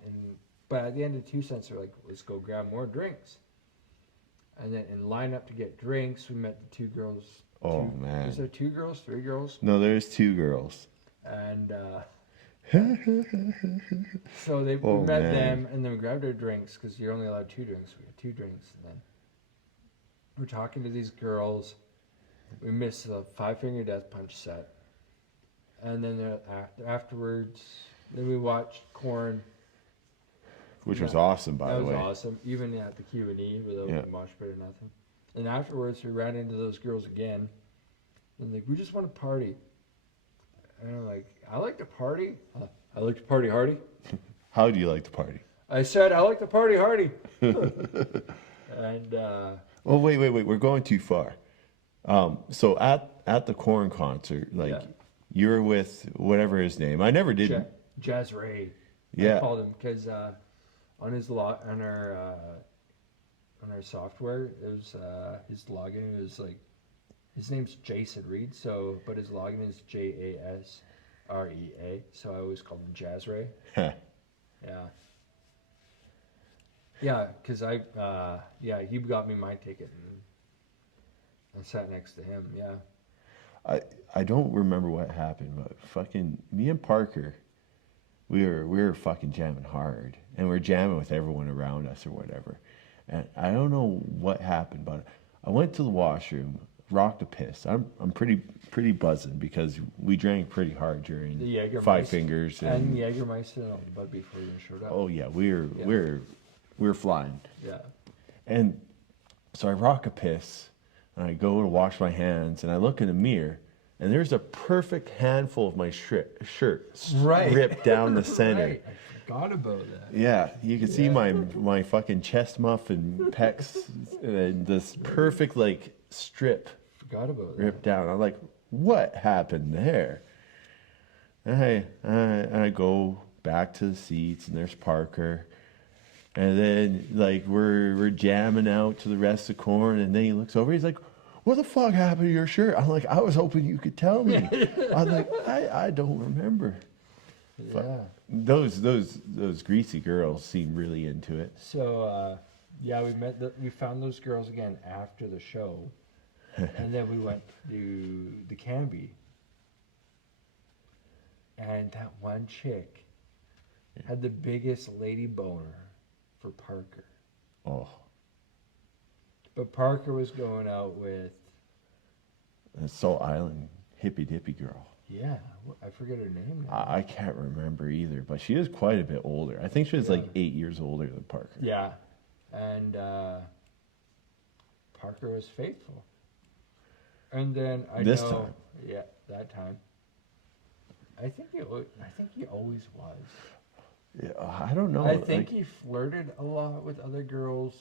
But at the end of 2 Cents, we're like, let's go grab more drinks. And then in line up to get drinks, we met the 2 girls. Oh, man. Was there 2 girls, 3 girls? No, there's 2 girls. And so we Oh, met man. them, and then we grabbed our drinks because you're only allowed 2 drinks. We had 2 drinks, and then we're talking to these girls. We missed the Five Finger Death Punch set, and then afterwards, then we watched Korn. Which was awesome, by That the was way. awesome, even at the Q&E without Yeah. a mosh pit or nothing. And afterwards, we ran into those girls again, and like, we just want to party. And I'm like, I like to party. I like to party hardy. How do you like to party? I said, I like to party hardy. And Oh, wait. We're going too far. So at the Korn concert, like, Yeah. you were with whatever his name. I never did. Jazz Ray. Yeah. I called him because on his on our software, it was his login. It was like his name's Jason Reed. So, but his login is JASREA. So I always called him Jazz Ray. Huh. Yeah. Yeah, because he got me my ticket and I sat next to him. Yeah. I don't remember what happened, but fucking me and Parker, we were fucking jamming hard, and we're jamming with everyone around us or whatever. And I don't know what happened, but I went to the washroom, rocked a piss. I'm pretty buzzing because we drank pretty hard during The Jägermeister. Five Fingers And Jägermeister and all the Bud before you showed up. oh yeah, we were flying. Yeah. And so I rock a piss, and I go to wash my hands, and I look in the mirror, and there's a perfect handful of my shirt Right. ripped down the center. Right. I forgot about that. Yeah, you can see my fucking chest muff and pecs, and this perfect like strip Forgot about that. ripped down. I'm like, what happened there? And I go back to the seats, and there's Parker. And then, like, we're jamming out to the rest of the corn, and then he looks over, he's like, what the fuck happened to your shirt? I'm like, I was hoping you could tell me. I was like, I don't remember. Yeah. But those greasy girls seem really into it. So, yeah, we found those girls again after the show. And then we went to the Canby. And that one chick had the biggest lady boner for Parker. Oh, But Parker was going out with, that Salt Island hippy dippy girl. yeah, I forget her name now. I can't remember either, but she is quite a bit older. I think she was like 8 years older than Parker. Yeah. And Parker was faithful. And then This time. Yeah, that time. I think he always was. Yeah, I don't know. I think he flirted a lot with other girls.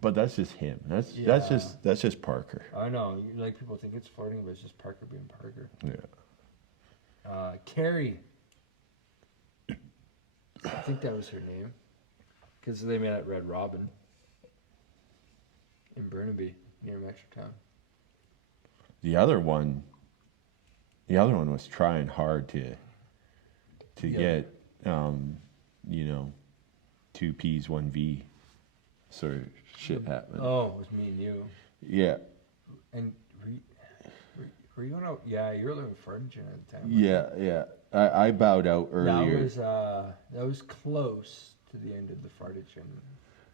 But that's just him. That's just Parker. I know, like people think it's flirting, but it's just Parker being Parker. Yeah. Carrie. I think that was her name, because they met at Red Robin in Burnaby near Metrotown. The other one was trying hard to get, you know, 2 P's, 1 V sort of shit happening. Oh, it was me and you. Yeah. And were you on out? Yeah, you were living in Farmington at the time. Yeah. I bowed out earlier. That was close to the end of the Farmington.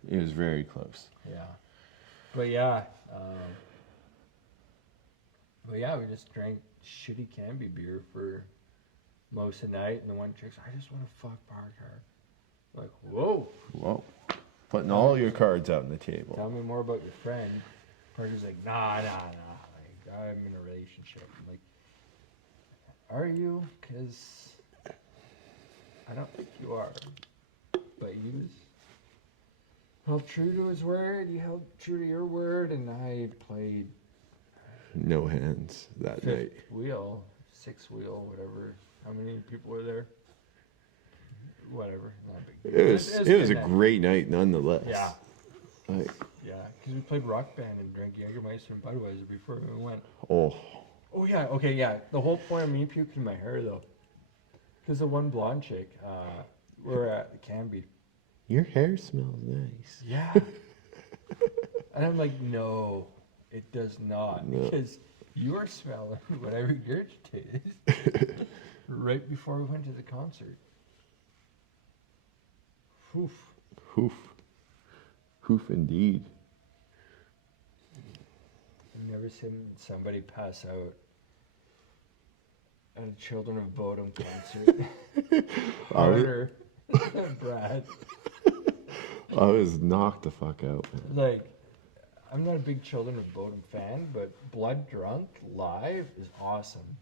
It was very close. Yeah. But yeah. We just drank shitty Canby beer for most of the night, and the one chick's, I just want to fuck Parker. Like, whoa. Putting all your cards out on the table. Tell me more about your friend. Parker's like, nah. Like, I'm in a relationship. I'm like, are you? Because I don't think you are. But he was held true to his word. You held true to your word, and I played No hands that night. wheel, 6 wheel, whatever. How many people were there? Whatever. Not a big deal. It was a great night nonetheless. Yeah. Like, Yeah, because we played Rock Band and drank Jägermeister and Budweiser before we went. oh, Oh yeah, okay, yeah. The whole point of me puking my hair though, because the one blonde chick, we're at the Canby. your hair smells nice. Yeah. And I'm like, no, it does not, No. because you're smelling what I regurgitated right before we went to the concert. Oof. Hoof indeed. I've never seen somebody pass out at a Children of Bodom concert. Harder than Brad. I was knocked the fuck out, man. Like, I'm not a big Children of Bodom fan, but Blood Drunk live is awesome.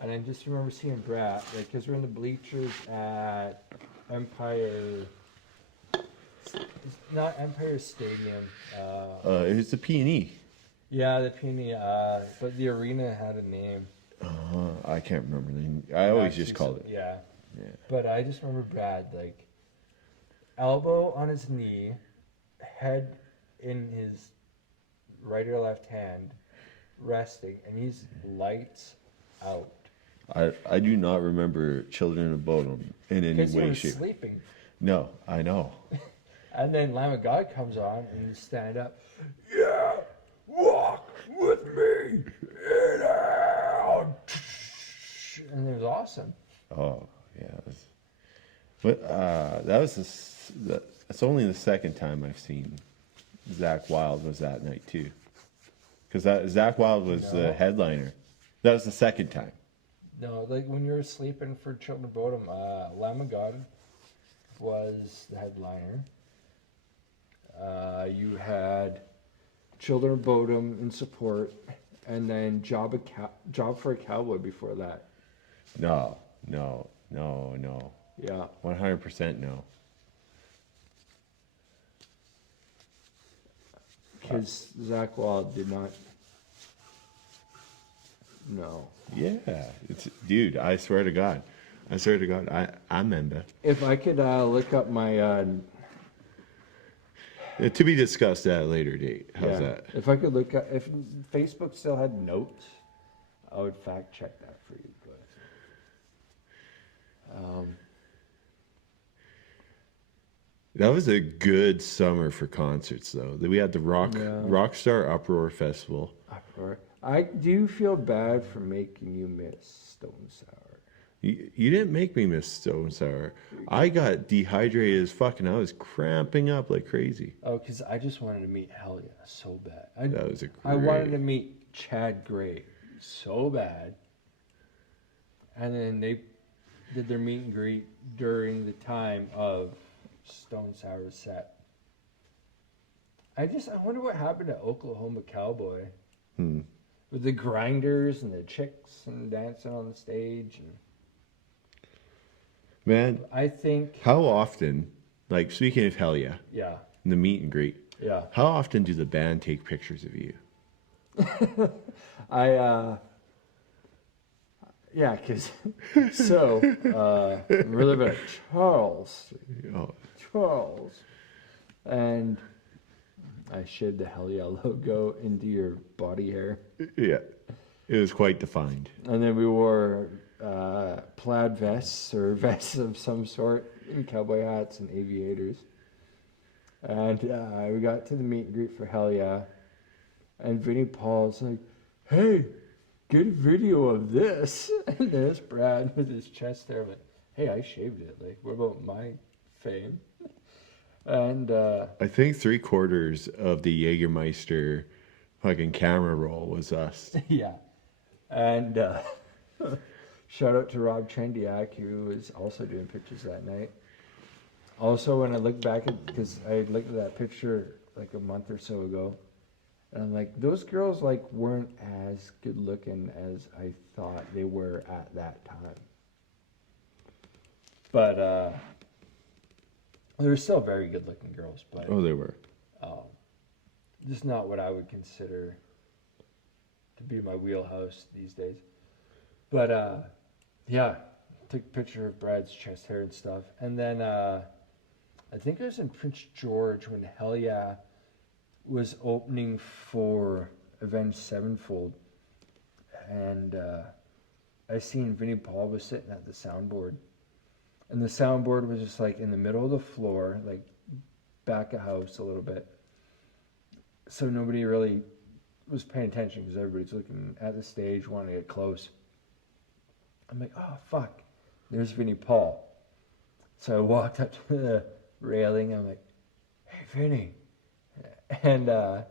And I just remember seeing Brad, like, because we're in the bleachers at Empire. It's not Empire Stadium. It was the P&E. Yeah, the Peony, but the arena had a name. I can't remember the name. I always just called it. Yeah. Yeah. But I just remember Brad, like, elbow on his knee, head in his right or left hand, resting, and he's lights out. I do not remember Children of Bodom in any Because he way, was shape. sleeping. No, I know. And then Lamb of God comes on, and you stand up. Yeah, walk with me in hell. And it was awesome. Oh, yeah. But that was that's only the second time I've seen Zach Wilde was that night too. Because Zach Wilde was the headliner. That was the second time. No, like when you were sleeping for Children of Bodom, Lamb of God was the headliner. You had Children of Bodom in support, and then Job for a Cowboy before that. No. Yeah. 100% no. Because Zach Wild did not. No. Yeah, dude. I swear to God, I remember. If I could look up my. To be discussed at a later date. How's that? If I could look up, if Facebook still had notes, I would fact check that for you. But That was a good summer for concerts, though. We had the Rockstar Uproar Festival. I do feel bad for making you miss Stone Sour. You didn't make me miss Stone Sour. I got dehydrated as fuck, and I was cramping up like crazy. Oh, because I just wanted to meet Hell Yeah so bad. That was I wanted to meet Chad Gray so bad. And then they did their meet and greet during the time of Stone Sour's set. I wonder what happened to Oklahoma Cowboy. With the grinders and the chicks and dancing on the stage. And man, I think... How often, like speaking of Hell Yeah, Yeah. the meet and greet, Yeah. how often do the band take pictures of you? Yeah, because... So, really about Charles. Oh. Charles. And I shaved the Hell Yeah logo into your body hair. Yeah, it was quite defined. And then we wore plaid vests or vests of some sort and cowboy hats and aviators. And we got to the meet and greet for Hell Yeah. And Vinnie Paul's like, hey, get a video of this. And there's Brad with his chest there. I'm like, hey, I shaved it. Like, what about my fame? And I think 3/4 of the Jägermeister fucking camera roll was us. yeah. And shout out to Rob Chendiak, who was also doing pictures that night. Also, when I look back at, because I looked at that picture like a month or so ago, and I'm like, those girls like weren't as good looking as I thought they were at that time. But they're still very good looking girls, but Oh, they were. just not what I would consider to be my wheelhouse these days. But yeah, took a picture of Brad's chest hair and stuff. And then I think it was in Prince George when Hell Yeah was opening for Avenged Sevenfold. And I seen Vinnie Paul was sitting at the soundboard. And the soundboard was just like in the middle of the floor, like back of house a little bit. So nobody really was paying attention because everybody's looking at the stage, wanting to get close. I'm like, oh, fuck. There's Vinnie Paul. So I walked up to the railing. I'm like, hey, Vinnie. And I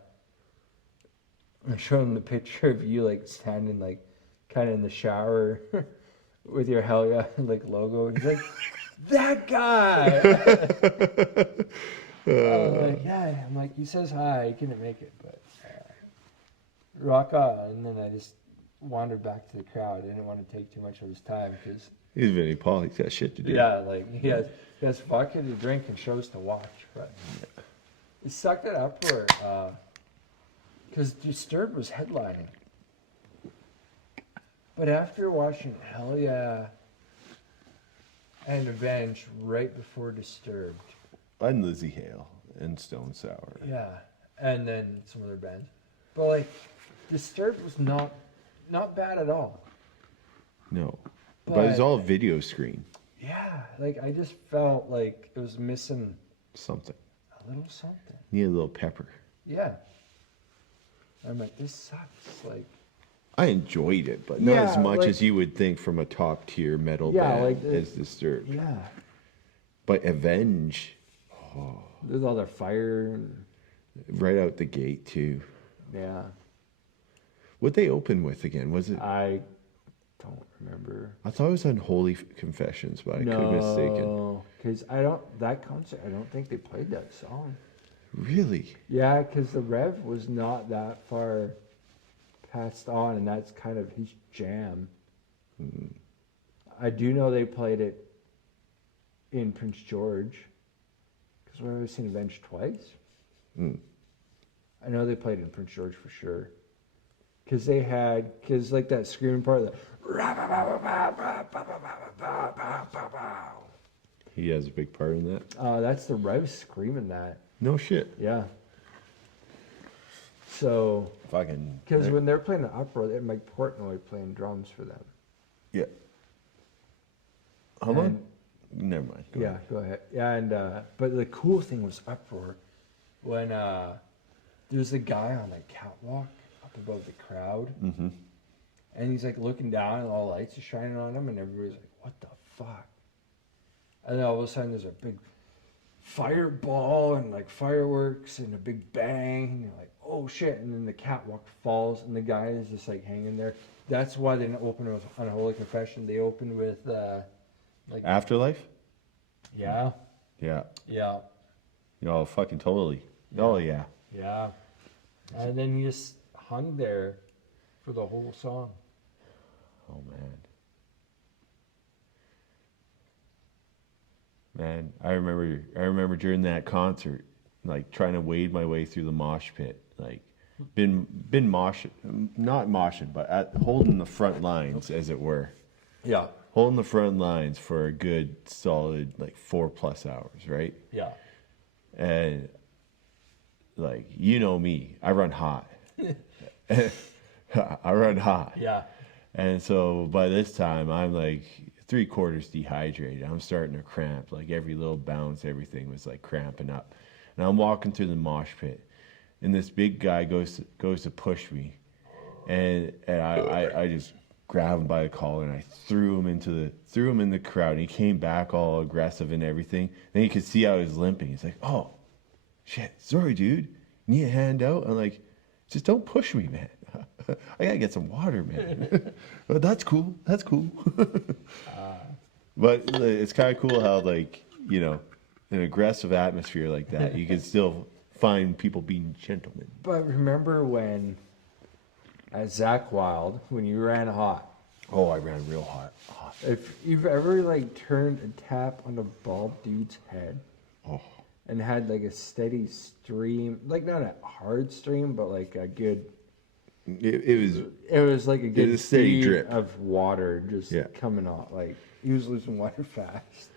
showed him the picture of you, like, standing, like, kind of in the shower with your Hell Yeah, like, logo. He's like, that guy! I'm like, yeah. I'm like, he says hi. He couldn't make it, but rock on. And then I just wandered back to the crowd. I didn't want to take too much of his time because... He's Vinnie Paul. He's got shit to do. Yeah, like, he has vodka to drink and shows to watch. But he sucked it up for... Because Disturbed was headlining. But after watching Hell Yeah and Avenged right before Disturbed. And Lizzie Hale and Stone Sour. Yeah, and then some other bands. But like, Disturbed was not bad at all. No. But it's all video screen. Yeah, like I just felt like it was missing Something. a little something. Need a little pepper. Yeah. I'm like, this sucks. Like, I enjoyed it, but not as much like, as you would think from a top tier metal Yeah, band like as Disturbed. yeah. But Avenge, There's all their fire and right out the gate too. yeah. What they open with again? Was it? I don't remember. I thought it was Unholy Confessions, but I could be mistaken. No, because that concert, I don't think they played that song. Really? Yeah, because the Rev was not that far passed on, and that's kind of his jam. I do know they played it in Prince George, because we've only seen Avenged twice. I know they played in Prince George for sure. Because like that screaming part, He has a big part in that. that's the Rev screaming that. No shit. Yeah. So, Fucking. because when they're playing the Uproar, they had Mike Portnoy playing drums for them. Yeah. Hold on. Never mind. Go ahead. Go ahead. Yeah, and but the cool thing was Uproar when there's a guy on the catwalk up above the crowd, and he's like looking down, and all the lights are shining on him, and everybody's like, "What the fuck?" And then all of a sudden, there's a big fireball and like fireworks and a big bang, and you're like, "Oh shit!" And then the catwalk falls, and the guy is just like hanging there. That's why they didn't open with Unholy Confession. They opened with like Afterlife? Yeah. Yeah. Yeah. Oh, fucking totally. Oh, yeah. Yeah. And then he just hung there for the whole song. Oh, man. I remember during that concert, like trying to wade my way through the mosh pit. Like, been moshing, not moshing, but holding the front lines, as it were. Yeah. Holding the front lines for a good solid like 4+ hours, right? Yeah. And like, you know me, I run hot. I run hot. Yeah. And so by this time I'm like 3/4 dehydrated. I'm starting to cramp. Like every little bounce, everything was like cramping up. And I'm walking through the mosh pit, and this big guy goes to push me, and I just grabbed him by the collar, and I threw him in the crowd, and he came back all aggressive and everything. Then you could see how he was limping. He's like, "Oh, shit, sorry, dude. Need a hand out?" I'm like, "Just don't push me, man. I gotta get some water, man." "Oh, that's cool. That's cool." But it's kind of cool how, like, you know, an aggressive atmosphere like that, you can still find people being gentlemen. But remember when, at Zach Wild, when you ran hot, Oh, I ran real hot. if you've ever like turned a tap on a bald dude's head Oh, and had like a steady stream, like not a hard stream, but like a good, it was like a good was a steady bead drip of water just coming off. Like he was losing water fast.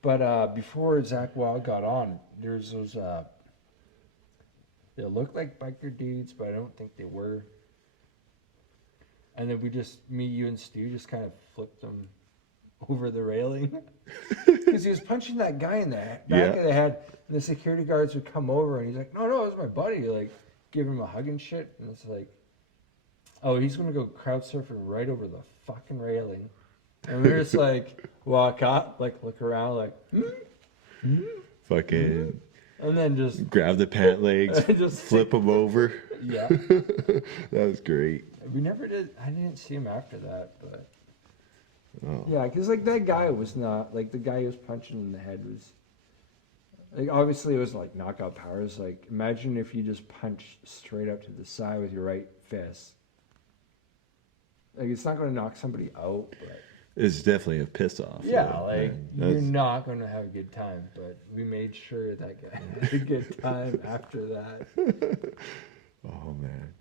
But before Zach Wild got on, there's those they looked like biker dudes, but I don't think they were. And then me, you, and Stu just kind of flipped him over the railing. Because he was punching that guy in the back of the head, and the security guards would come over, and he's like, no, it's my buddy. Like, give him a hug and shit. And it's like, oh, he's going to go crowd surfing right over the fucking railing. And we were just like, walk up, like, look around, like, fucking. And then just grab the pant legs, just flip them over. Yeah. That was great. We never did. I didn't see him after that, but Oh. yeah, because like that guy was not like the guy who was punching in the head was like obviously it was like knockout powers. Like imagine if you just punch straight up to the side with your right fist. Like it's not going to knock somebody out, but It's definitely a piss off. yeah, though, like man. you're not going to have a good time. But we made sure that guy had a good time after that. Oh man,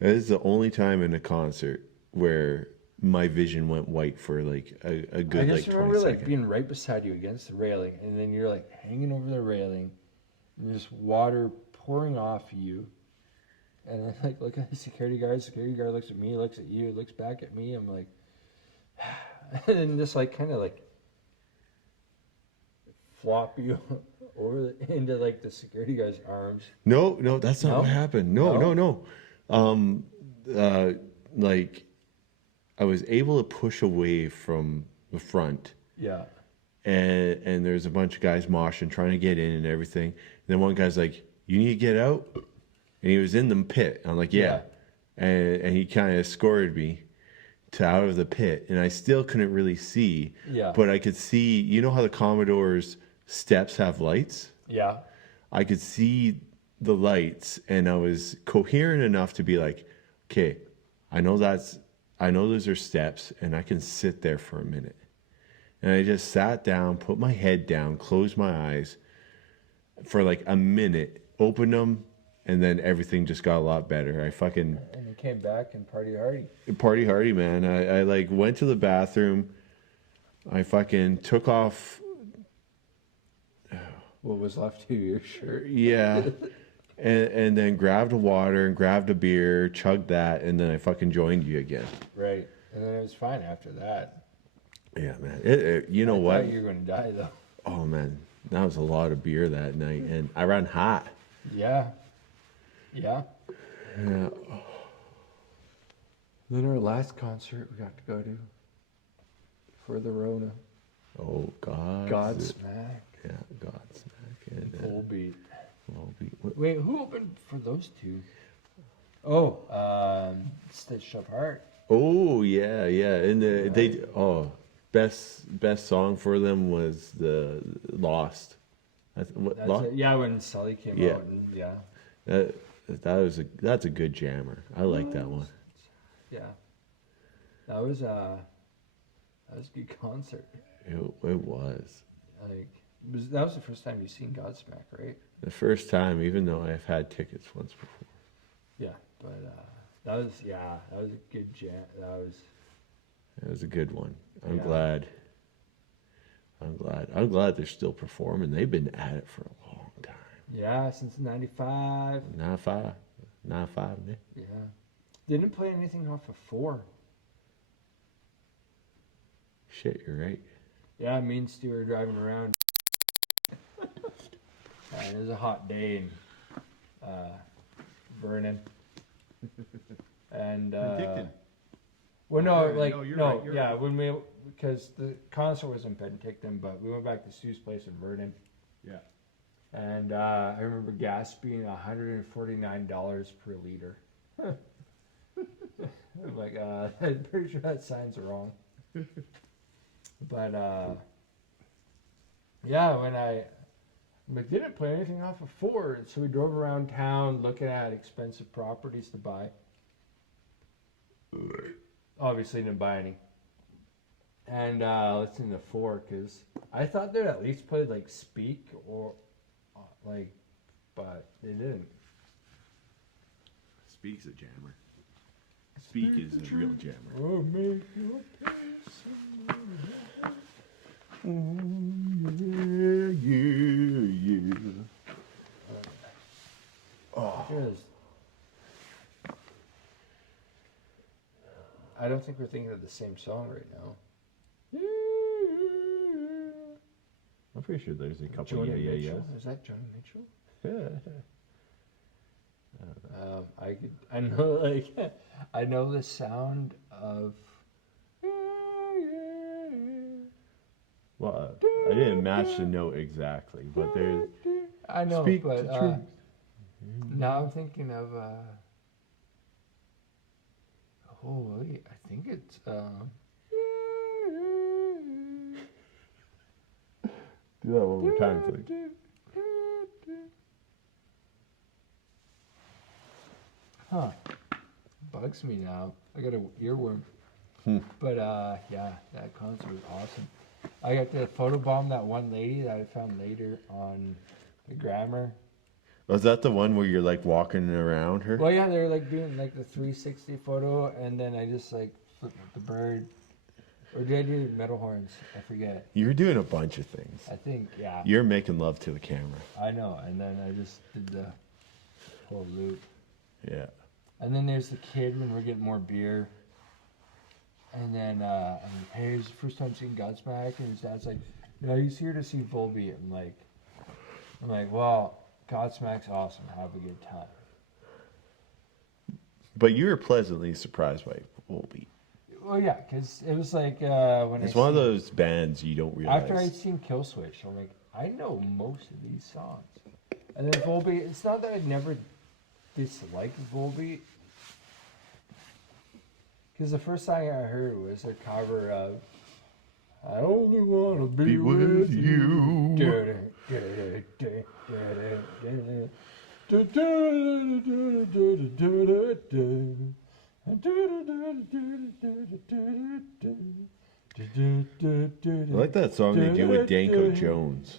that is the only time in a concert where my vision went white for like a good I like just 20 remember seconds. like being right beside you against the railing, and then you're like hanging over the railing, and there's water pouring off you, and then like look at the security guard. Security guard looks at me, looks at you, looks back at me. I'm like, and then just like kind of like flop you over into like the security guy's arms. No, that's not No? what happened. No. Like I was able to push away from the front, Yeah. and there's a bunch of guys moshing, trying to get in and everything. And then one guy's like, "You need to get out," and he was in the pit. I'm like, "Yeah," and he kind of escorted me to out of the pit, and I still couldn't really see. Yeah. But I could see. You know how the Commodore's steps have lights? Yeah. I could see the lights, and I was coherent enough to be like, okay, I know those are steps, and I can sit there for a minute. And I just sat down, put my head down, closed my eyes for like a minute, opened them, and then everything just got a lot better. I fucking And you came back and party hardy, man. I like went to the bathroom. I fucking took off. what was left of your shirt. Yeah. And then grabbed a water and grabbed a beer, chugged that, and then I fucking joined you again. Right. And then it was fine after that. Yeah, man. You know what? I thought you were going to die, though. Oh, man. That was a lot of beer that night, and I ran hot. Yeah. Yeah. Yeah. Then our last concert we got to go to for the Rona. Oh, God. Godsmack. Yeah, Godsmack. And, Volbeat. Volbeat. Wait, who opened for those two? Oh, Stitched Up Heart. Oh, yeah, yeah. And best song for them was the Lost. Yeah, when Sully came Yeah. out. And, yeah. That's a good jammer. I like that one. Yeah. That was a good concert. It was. Like, that was the first time you've seen Godsmack, right? The first time, even though I've had tickets once before. Yeah, but that was a good jam. It was a good one. I'm Yeah. glad. I'm glad they're still performing. They've been at it for a long time. Yeah, since '95. 95, yeah. Yeah, didn't play anything off of 4. Shit, you're right. Yeah, me and Stu were driving around. And it was a hot day in Vernon. And Penticton. well, no, Right, like no, you're no, right, you're yeah, right. when we because the concert was in Penticton, but we went back to Stu's place in Vernon. Yeah. And I remember gas being $149 per liter. I'm like, I'm pretty sure that sign's wrong. But yeah, when we didn't play anything off of 4, so we drove around town looking at expensive properties to buy. Obviously didn't buy any. And listening to 4, because I thought they'd at least play like Speak or like, but they didn't. Speak's a jammer. Speak is a real jammer. Oh, make your Yeah. Oh. I don't think we're thinking of the same song right now. I'm pretty sure there's a couple Joni yeah. Mitchell? Is that Joni Mitchell? I know, like, I know the sound of. Well, I didn't match the note exactly, but there's. I know, Speak but the truth. now I'm thinking of. Oh wait, I think it's. Do that one more time, please. Huh. Bugs me now. I got an earworm. But yeah, that concert was awesome. I got to photobomb that one lady that I found later on the Grammar. Was that the one where you're like walking around her? Well, yeah, they were like doing like the 360 photo, and then I just like flipped the bird. Or did I do metal horns? I forget. You were doing a bunch of things. I think, yeah. You're making love to the camera. I know, and then I just did the whole loop. Yeah. And then there's the kid when we're getting more beer. And then I'm like, hey, it's the first time seeing Godsmack, and his dad's like, no, he's here to see Volbeat. I'm like, well, Godsmack's awesome. Have a good time. But you were pleasantly surprised by Volbeat. Well, yeah, because it was like when It's one of those bands you don't realize. after I'd seen Killswitch, I'm like, I know most of these songs. And then Volbeat, it's not that I never disliked Volbeat. Because the first song I heard was their cover of I Only Wanna Be With You. I like that song they do with Danko Jones.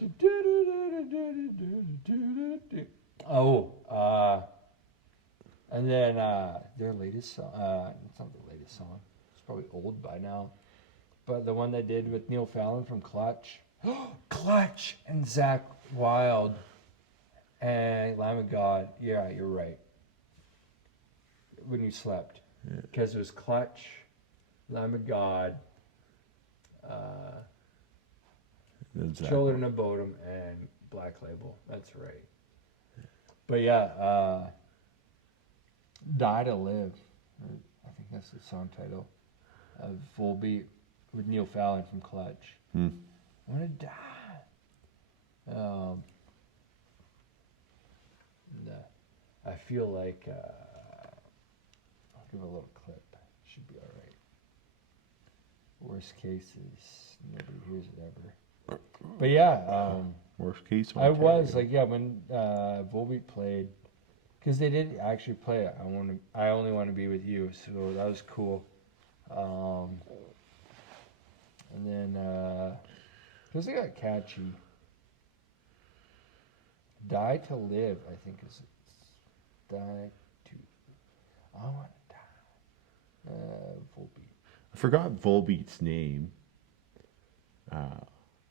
Oh, and then their latest song. It's not the latest song. It's probably old by now. But the one they did with Neil Fallon from Clutch. Clutch and Zach Wilde and Lamb of God. Yeah, you're right. When you slept. Because it was Clutch, Lamb of God, Children of Bodom, and Black Label. That's right. But yeah, Die to Live. I think that's the song title of Volbeat with Neil Fallon from Clutch. I want to die. I feel like I'll give a little clip. Should be all right. Worst case is nobody hears it ever. But yeah, Worst case. I was like, yeah, when Volbeat played, because they did actually play it. I only want to be with you, so that was cool. And then because they got catchy. Die to Live, I think is Die to. I want to die. Volbeat. I forgot Volbeat's name.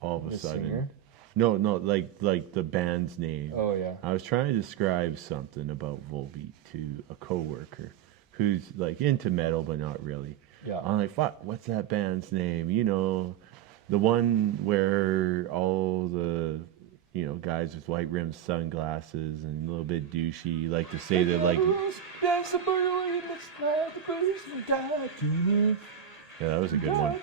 All of a The sudden. singer? No, like the band's name. Oh yeah. I was trying to describe something about Volbeat to a coworker who's like into metal but not really. Yeah. I'm like, fuck, what's that band's name? You know, the one where all the guys with white rimmed sunglasses and a little bit douchey like to say that like. Yeah, that was a good one.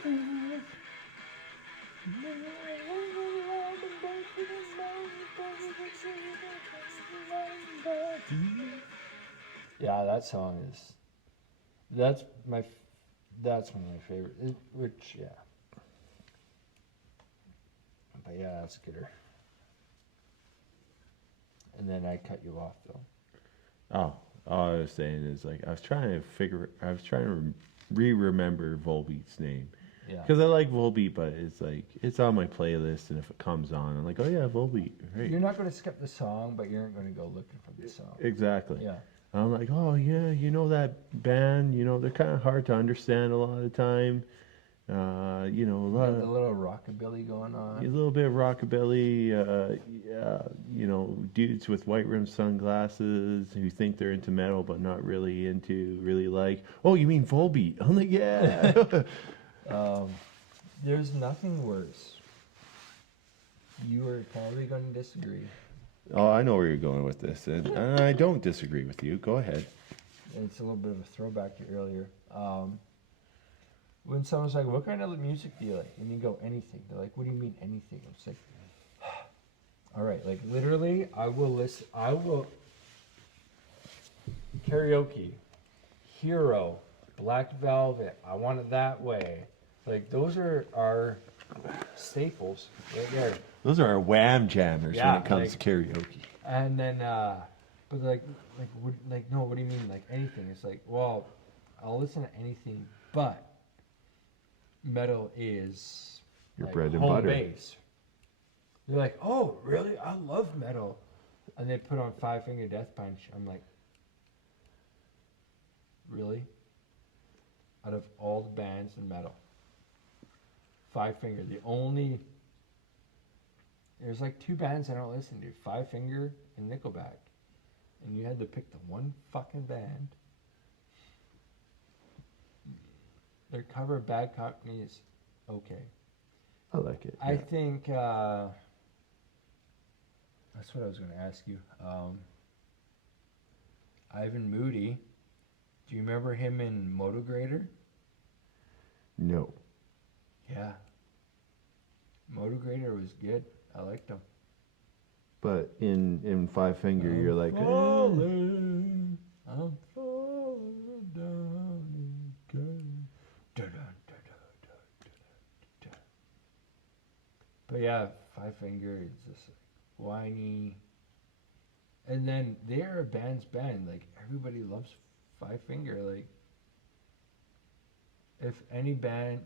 Yeah, that song is. That's one of my favorite. Which yeah. But yeah, that's gooder. And then I cut you off though. Oh, all I was saying is like I was trying to remember Volbeat's name. Yeah. Because I like Volbeat, but it's like it's on my playlist, and if it comes on, I'm like, oh yeah, Volbeat, right? You're not going to skip the song, but you aren't going to go looking for the song. Exactly. Yeah. I'm like, oh yeah, that band, they're kind of hard to understand a lot of the time. A lot of a little rockabilly going on. a little bit of rockabilly. Dudes with white rimmed sunglasses who think they're into metal but not really like. Oh, you mean Volbeat? I'm like, yeah. There's nothing worse. You are probably going to disagree. Oh, I know where you're going with this, and I don't disagree with you. Go ahead. It's a little bit of a throwback to earlier. When someone's like, what kind of music do you like? And you go, anything. They're like, what do you mean anything? I'm like, all right, like literally, I will karaoke, Hero, Black Velvet, I Want It That Way. Like those are our staples right there. Those are our wham jammers Yeah, when it comes to karaoke. And then, but no, what do you mean, like anything? It's like, well, I'll listen to anything, but metal is Your like bread and home butter. base. They're like, oh, really? I love metal. And they put on Five Finger Death Punch. I'm like, really? Out of all the bands in metal, Five Finger, there's like two bands I don't listen to, Five Finger and Nickelback. And you had to pick the one fucking band. Their cover of Bad Company is okay. I like it. I think that's what I was going to ask you. Ivan Moody, do you remember him in Motograder? No. Yeah. Motograder was good. I liked him. But in Five Finger, you're like, I'm falling down again. But yeah, Five Finger is just like whiny. And then they're a band's band. Like everybody loves Five Finger. Like if any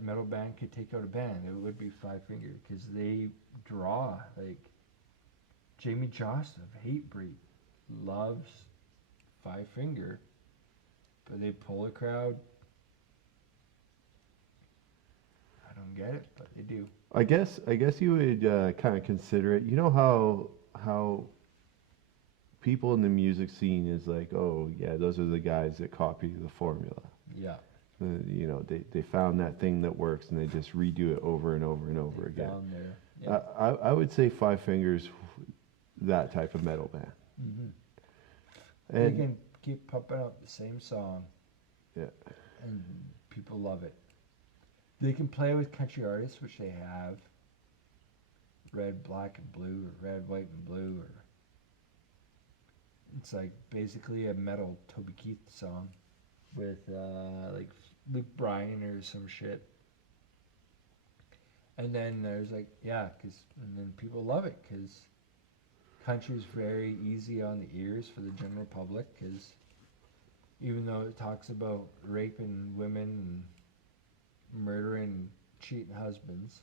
metal band could take out a band, it would be Five Finger, because they draw like Jamie Jost of Hatebreed loves Five Finger, but they pull a crowd. I don't get it, but they do. I guess you would kind of consider it. You know how people in the music scene is like, oh yeah, those are the guys that copy the formula. Yeah. You know, they found that thing that works and they just redo it over and over and over again. Down there. Yeah. I would say Five Fingers, that type of metal band. Mm-hmm. And They can keep pumping out the same song. Yeah. And people love it. They can play with country artists, which they have. Red, black, and blue, or red, white, and blue, or it's like basically a metal Toby Keith song with like Luke Bryan or some shit. And then there's like, yeah, and then people love it because country is very easy on the ears for the general public, because even though it talks about raping women and murdering cheating husbands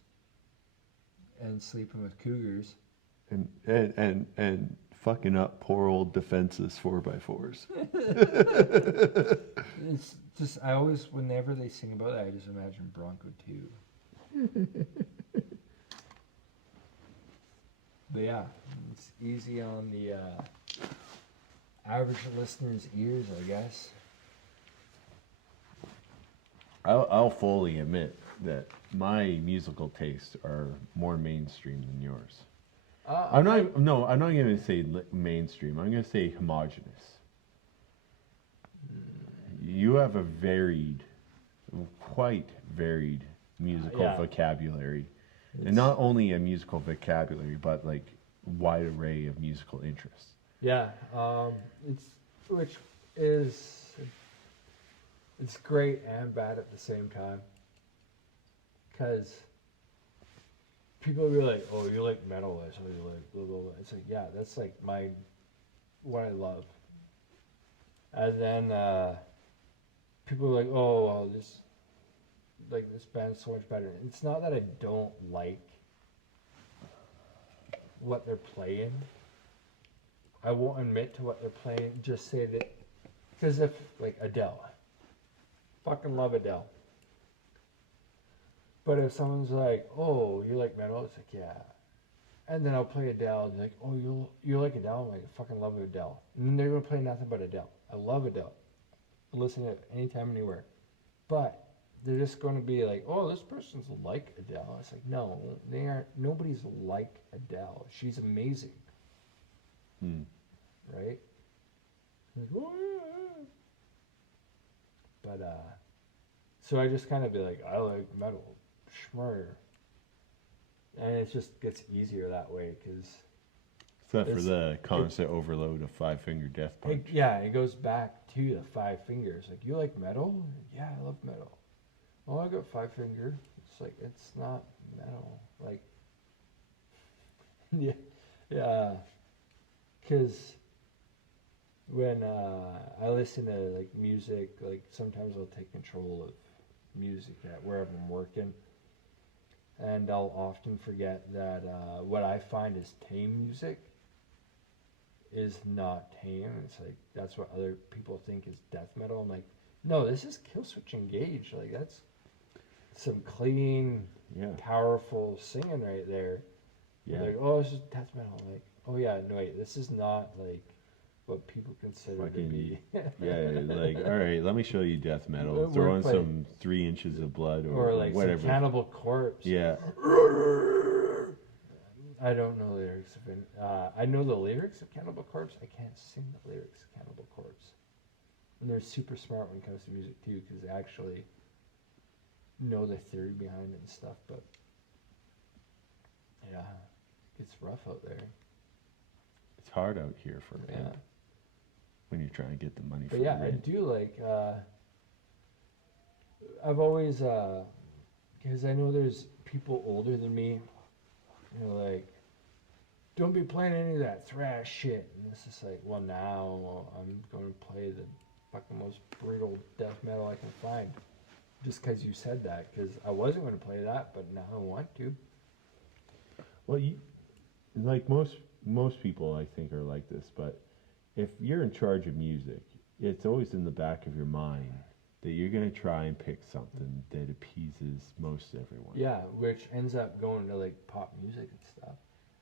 and sleeping with cougars and fucking up poor old defenseless 4x4s. It's just, I always, whenever they sing about that, I just imagine Bronco 2. But yeah, it's easy on the average listener's ears, I guess. I'll fully admit that my musical tastes are more mainstream than yours. I'm not going to say mainstream. I'm going to say homogenous. You have a quite varied musical vocabulary, and not only a musical vocabulary, but like wide array of musical interests. Yeah, it's great and bad at the same time, because people will be like, "Oh, you like metal? That's what you like." Blah, blah, blah. It's like, yeah, that's like what I love. And then people are like, "Oh, well, this band's so much better." It's not that I don't like what they're playing. I won't admit to what they're playing. Just say that, because if like Adele, fucking love Adele. But if someone's like, "Oh, you like metal?" It's like, yeah. And then I'll play Adele, and they're like, "Oh, you like Adele?" I'm like, "I fucking love Adele." And then they're gonna play nothing but Adele. I love Adele. I listen to it anytime, anywhere. But they're just gonna be like, "Oh, this person's like Adele." It's like, no, they aren't. Nobody's like Adele. She's amazing. Right? Like, oh, yeah. But so I just kind of be like, I like metal, schmurr. And it just gets easier that way, because Except for the constant overload of Five Finger Death Punch. it goes back to the Five Fingers. Like, you like metal? Yeah, I love metal. Oh, I got Five Finger. It's like, it's not metal. Like, yeah, because when I listen to like music, like sometimes I'll take control of music at wherever I'm working, and I'll often forget that what I find is tame music is not tame. It's like, that's what other people think is death metal. I'm like, no, this is Killswitch Engage. Like, that's some clean, powerful singing right there. Yeah. Like, oh, this is death metal. I'm like, oh yeah, no wait, this is not like what people consider to be. Like, all right, let me show you death metal. Throw in some 3 inches of blood or like whatever. Some Cannibal Corpse. Yeah. I don't know lyrics of it. I know the lyrics of Cannibal Corpse. I can't sing the lyrics of Cannibal Corpse. And they're super smart when it comes to music too, because they actually know the theory behind it and stuff. But yeah, it's rough out there. It's hard out here for me when you're trying to get the money for the rent. I do like, I've always, because I know there's people older than me, you know, like, don't be playing any of that thrash shit. And it's just like, well, now I'm going to play the fucking most brutal death metal I can find. Just because you said that, because I wasn't going to play that, but now I want to. Well, like most people, I think, are like this. But if you're in charge of music, it's always in the back of your mind that you're going to try and pick something that appeases most everyone. Yeah, which ends up going to like pop music and stuff.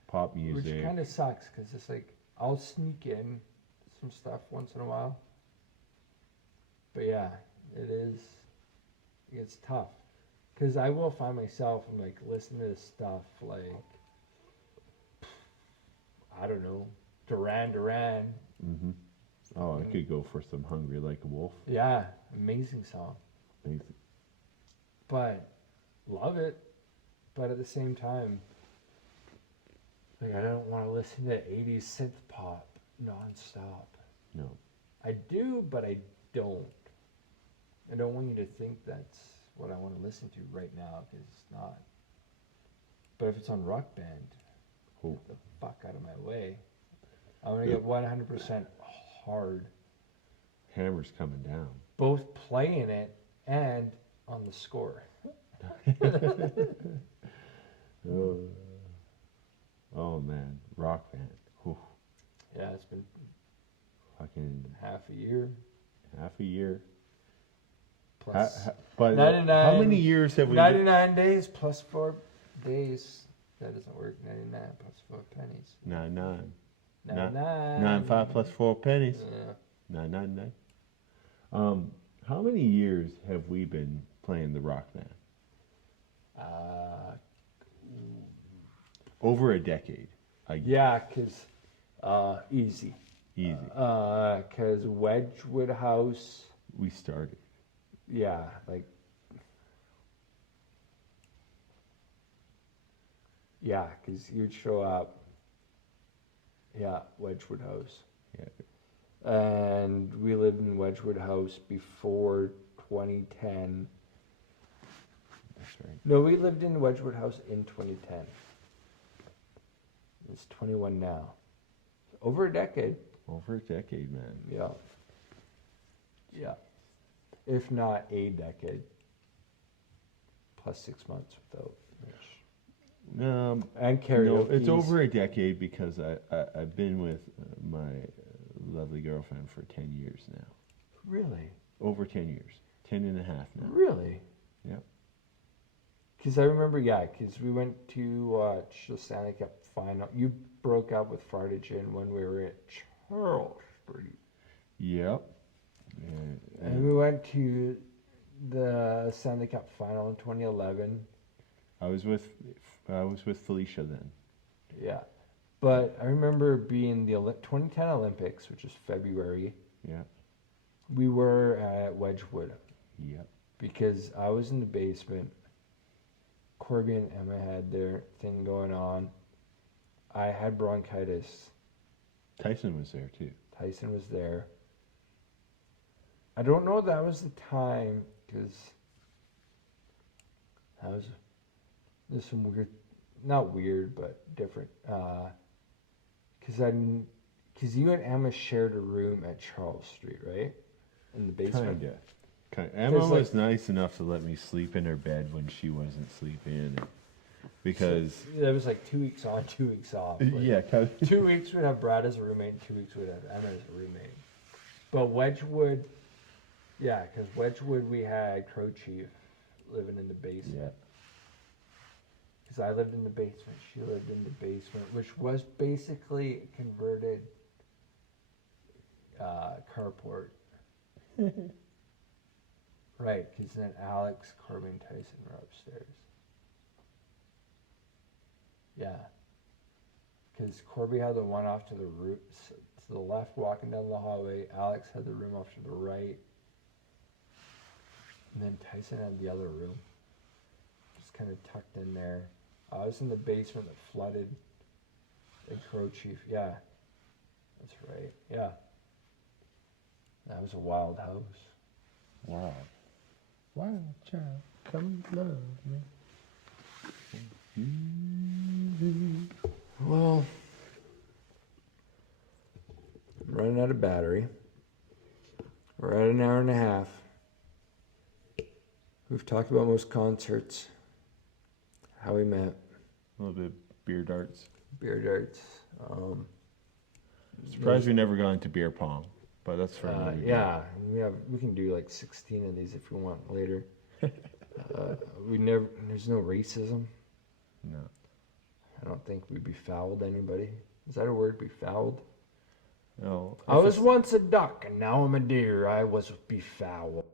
Pop music. Which kind of sucks, because it's like I'll sneak in some stuff once in a while. But yeah, it's tough. Because I will find myself, I'm like, listening to stuff like, I don't know, Duran Duran. Mm-hmm. Oh, I could go for some Hungry Like a Wolf. Yeah, amazing song. Amazing. But, love it. But at the same time, like, I don't want to listen to 80s synth pop nonstop. No. I do, but I don't. I don't want you to think that's what I want to listen to right now, because it's not. But if it's on Rock Band, Oh. get the fuck out of my way. I'm going to get 100% hard. Hammer's coming down. Both playing it and on the score. Oh man, Rock Band. Whew. Yeah, it's been Fucking half a year. half a year. Plus But 99 how many years have we? 99 days plus 4 days. That doesn't work. 99 plus 4 pennies. 9 99. 5 plus 4 pennies. Yeah. 9. How many years have we been playing the Rock Band? Over a decade. Yeah, because easy. Easy. Because Wedgwood House, We started. yeah, like, yeah, because you'd show up, yeah, Wedgwood House. Yeah. And we lived in Wedgwood House before 2010. That's right. No, we lived in Wedgwood House in 2010. It's 21 now. Over a decade. Over a decade, man. Yeah. Yeah. If not a decade. Plus 6 months without Mitch. And karaoke. No, it's over a decade because I've been with my lovely girlfriend for 10 years now. Really? Over 10 years. 10 and a half now. Really? Yep. Because I remember, yeah, because we went to watch the Stanley Cup final. You broke up with Fartage when we were at Charles Street. Yep. And we went to the Stanley Cup final in 2011. I was with Felicia then. Yeah. But I remember being the 2010 Olympics, which is February. Yeah. We were at Wedgwood. Yep. Because I was in the basement. Corby and Emma had their thing going on. I had bronchitis. Tyson was there too. Tyson was there. I don't know if that was the time, because there's some weird, not weird, but different. Because you and Emma shared a room at Charles Street, right? In the basement. Kinda. Emma was nice enough to let me sleep in her bed when she wasn't sleeping, because That was like 2 weeks on, 2 weeks off. Like, yeah, 2 weeks we'd have Brad as a roommate, 2 weeks we'd have Emma as a roommate. But Wedgwood, yeah, because Wedgwood we had Crow Chief living in the basement. yeah. Because I lived in the basement, she lived in the basement, which was basically a converted carport. Right, because then Alex, Corby, and Tyson were upstairs. Yeah. Because Corby had the one off to the to the left walking down the hallway. Alex had the room off to the right. And then Tyson had the other room. Just kind of tucked in there. I was in the basement that flooded. The Crow Chief, yeah. That's right, yeah. That was a wild house. Wow. Wild child, come love me. Well, I'm running out of battery. We're at an hour and a half. We've talked about most concerts. How we met. A little bit of beer darts. Beer darts. Surprised we never got into beer pong, but that's for another day. Yeah, we can do like 16 of these if we want later. There's no racism. No. I don't think we'd be fouled anybody. Is that a word, be fouled? No. I was once a duck and now I'm a deer. I was befouled.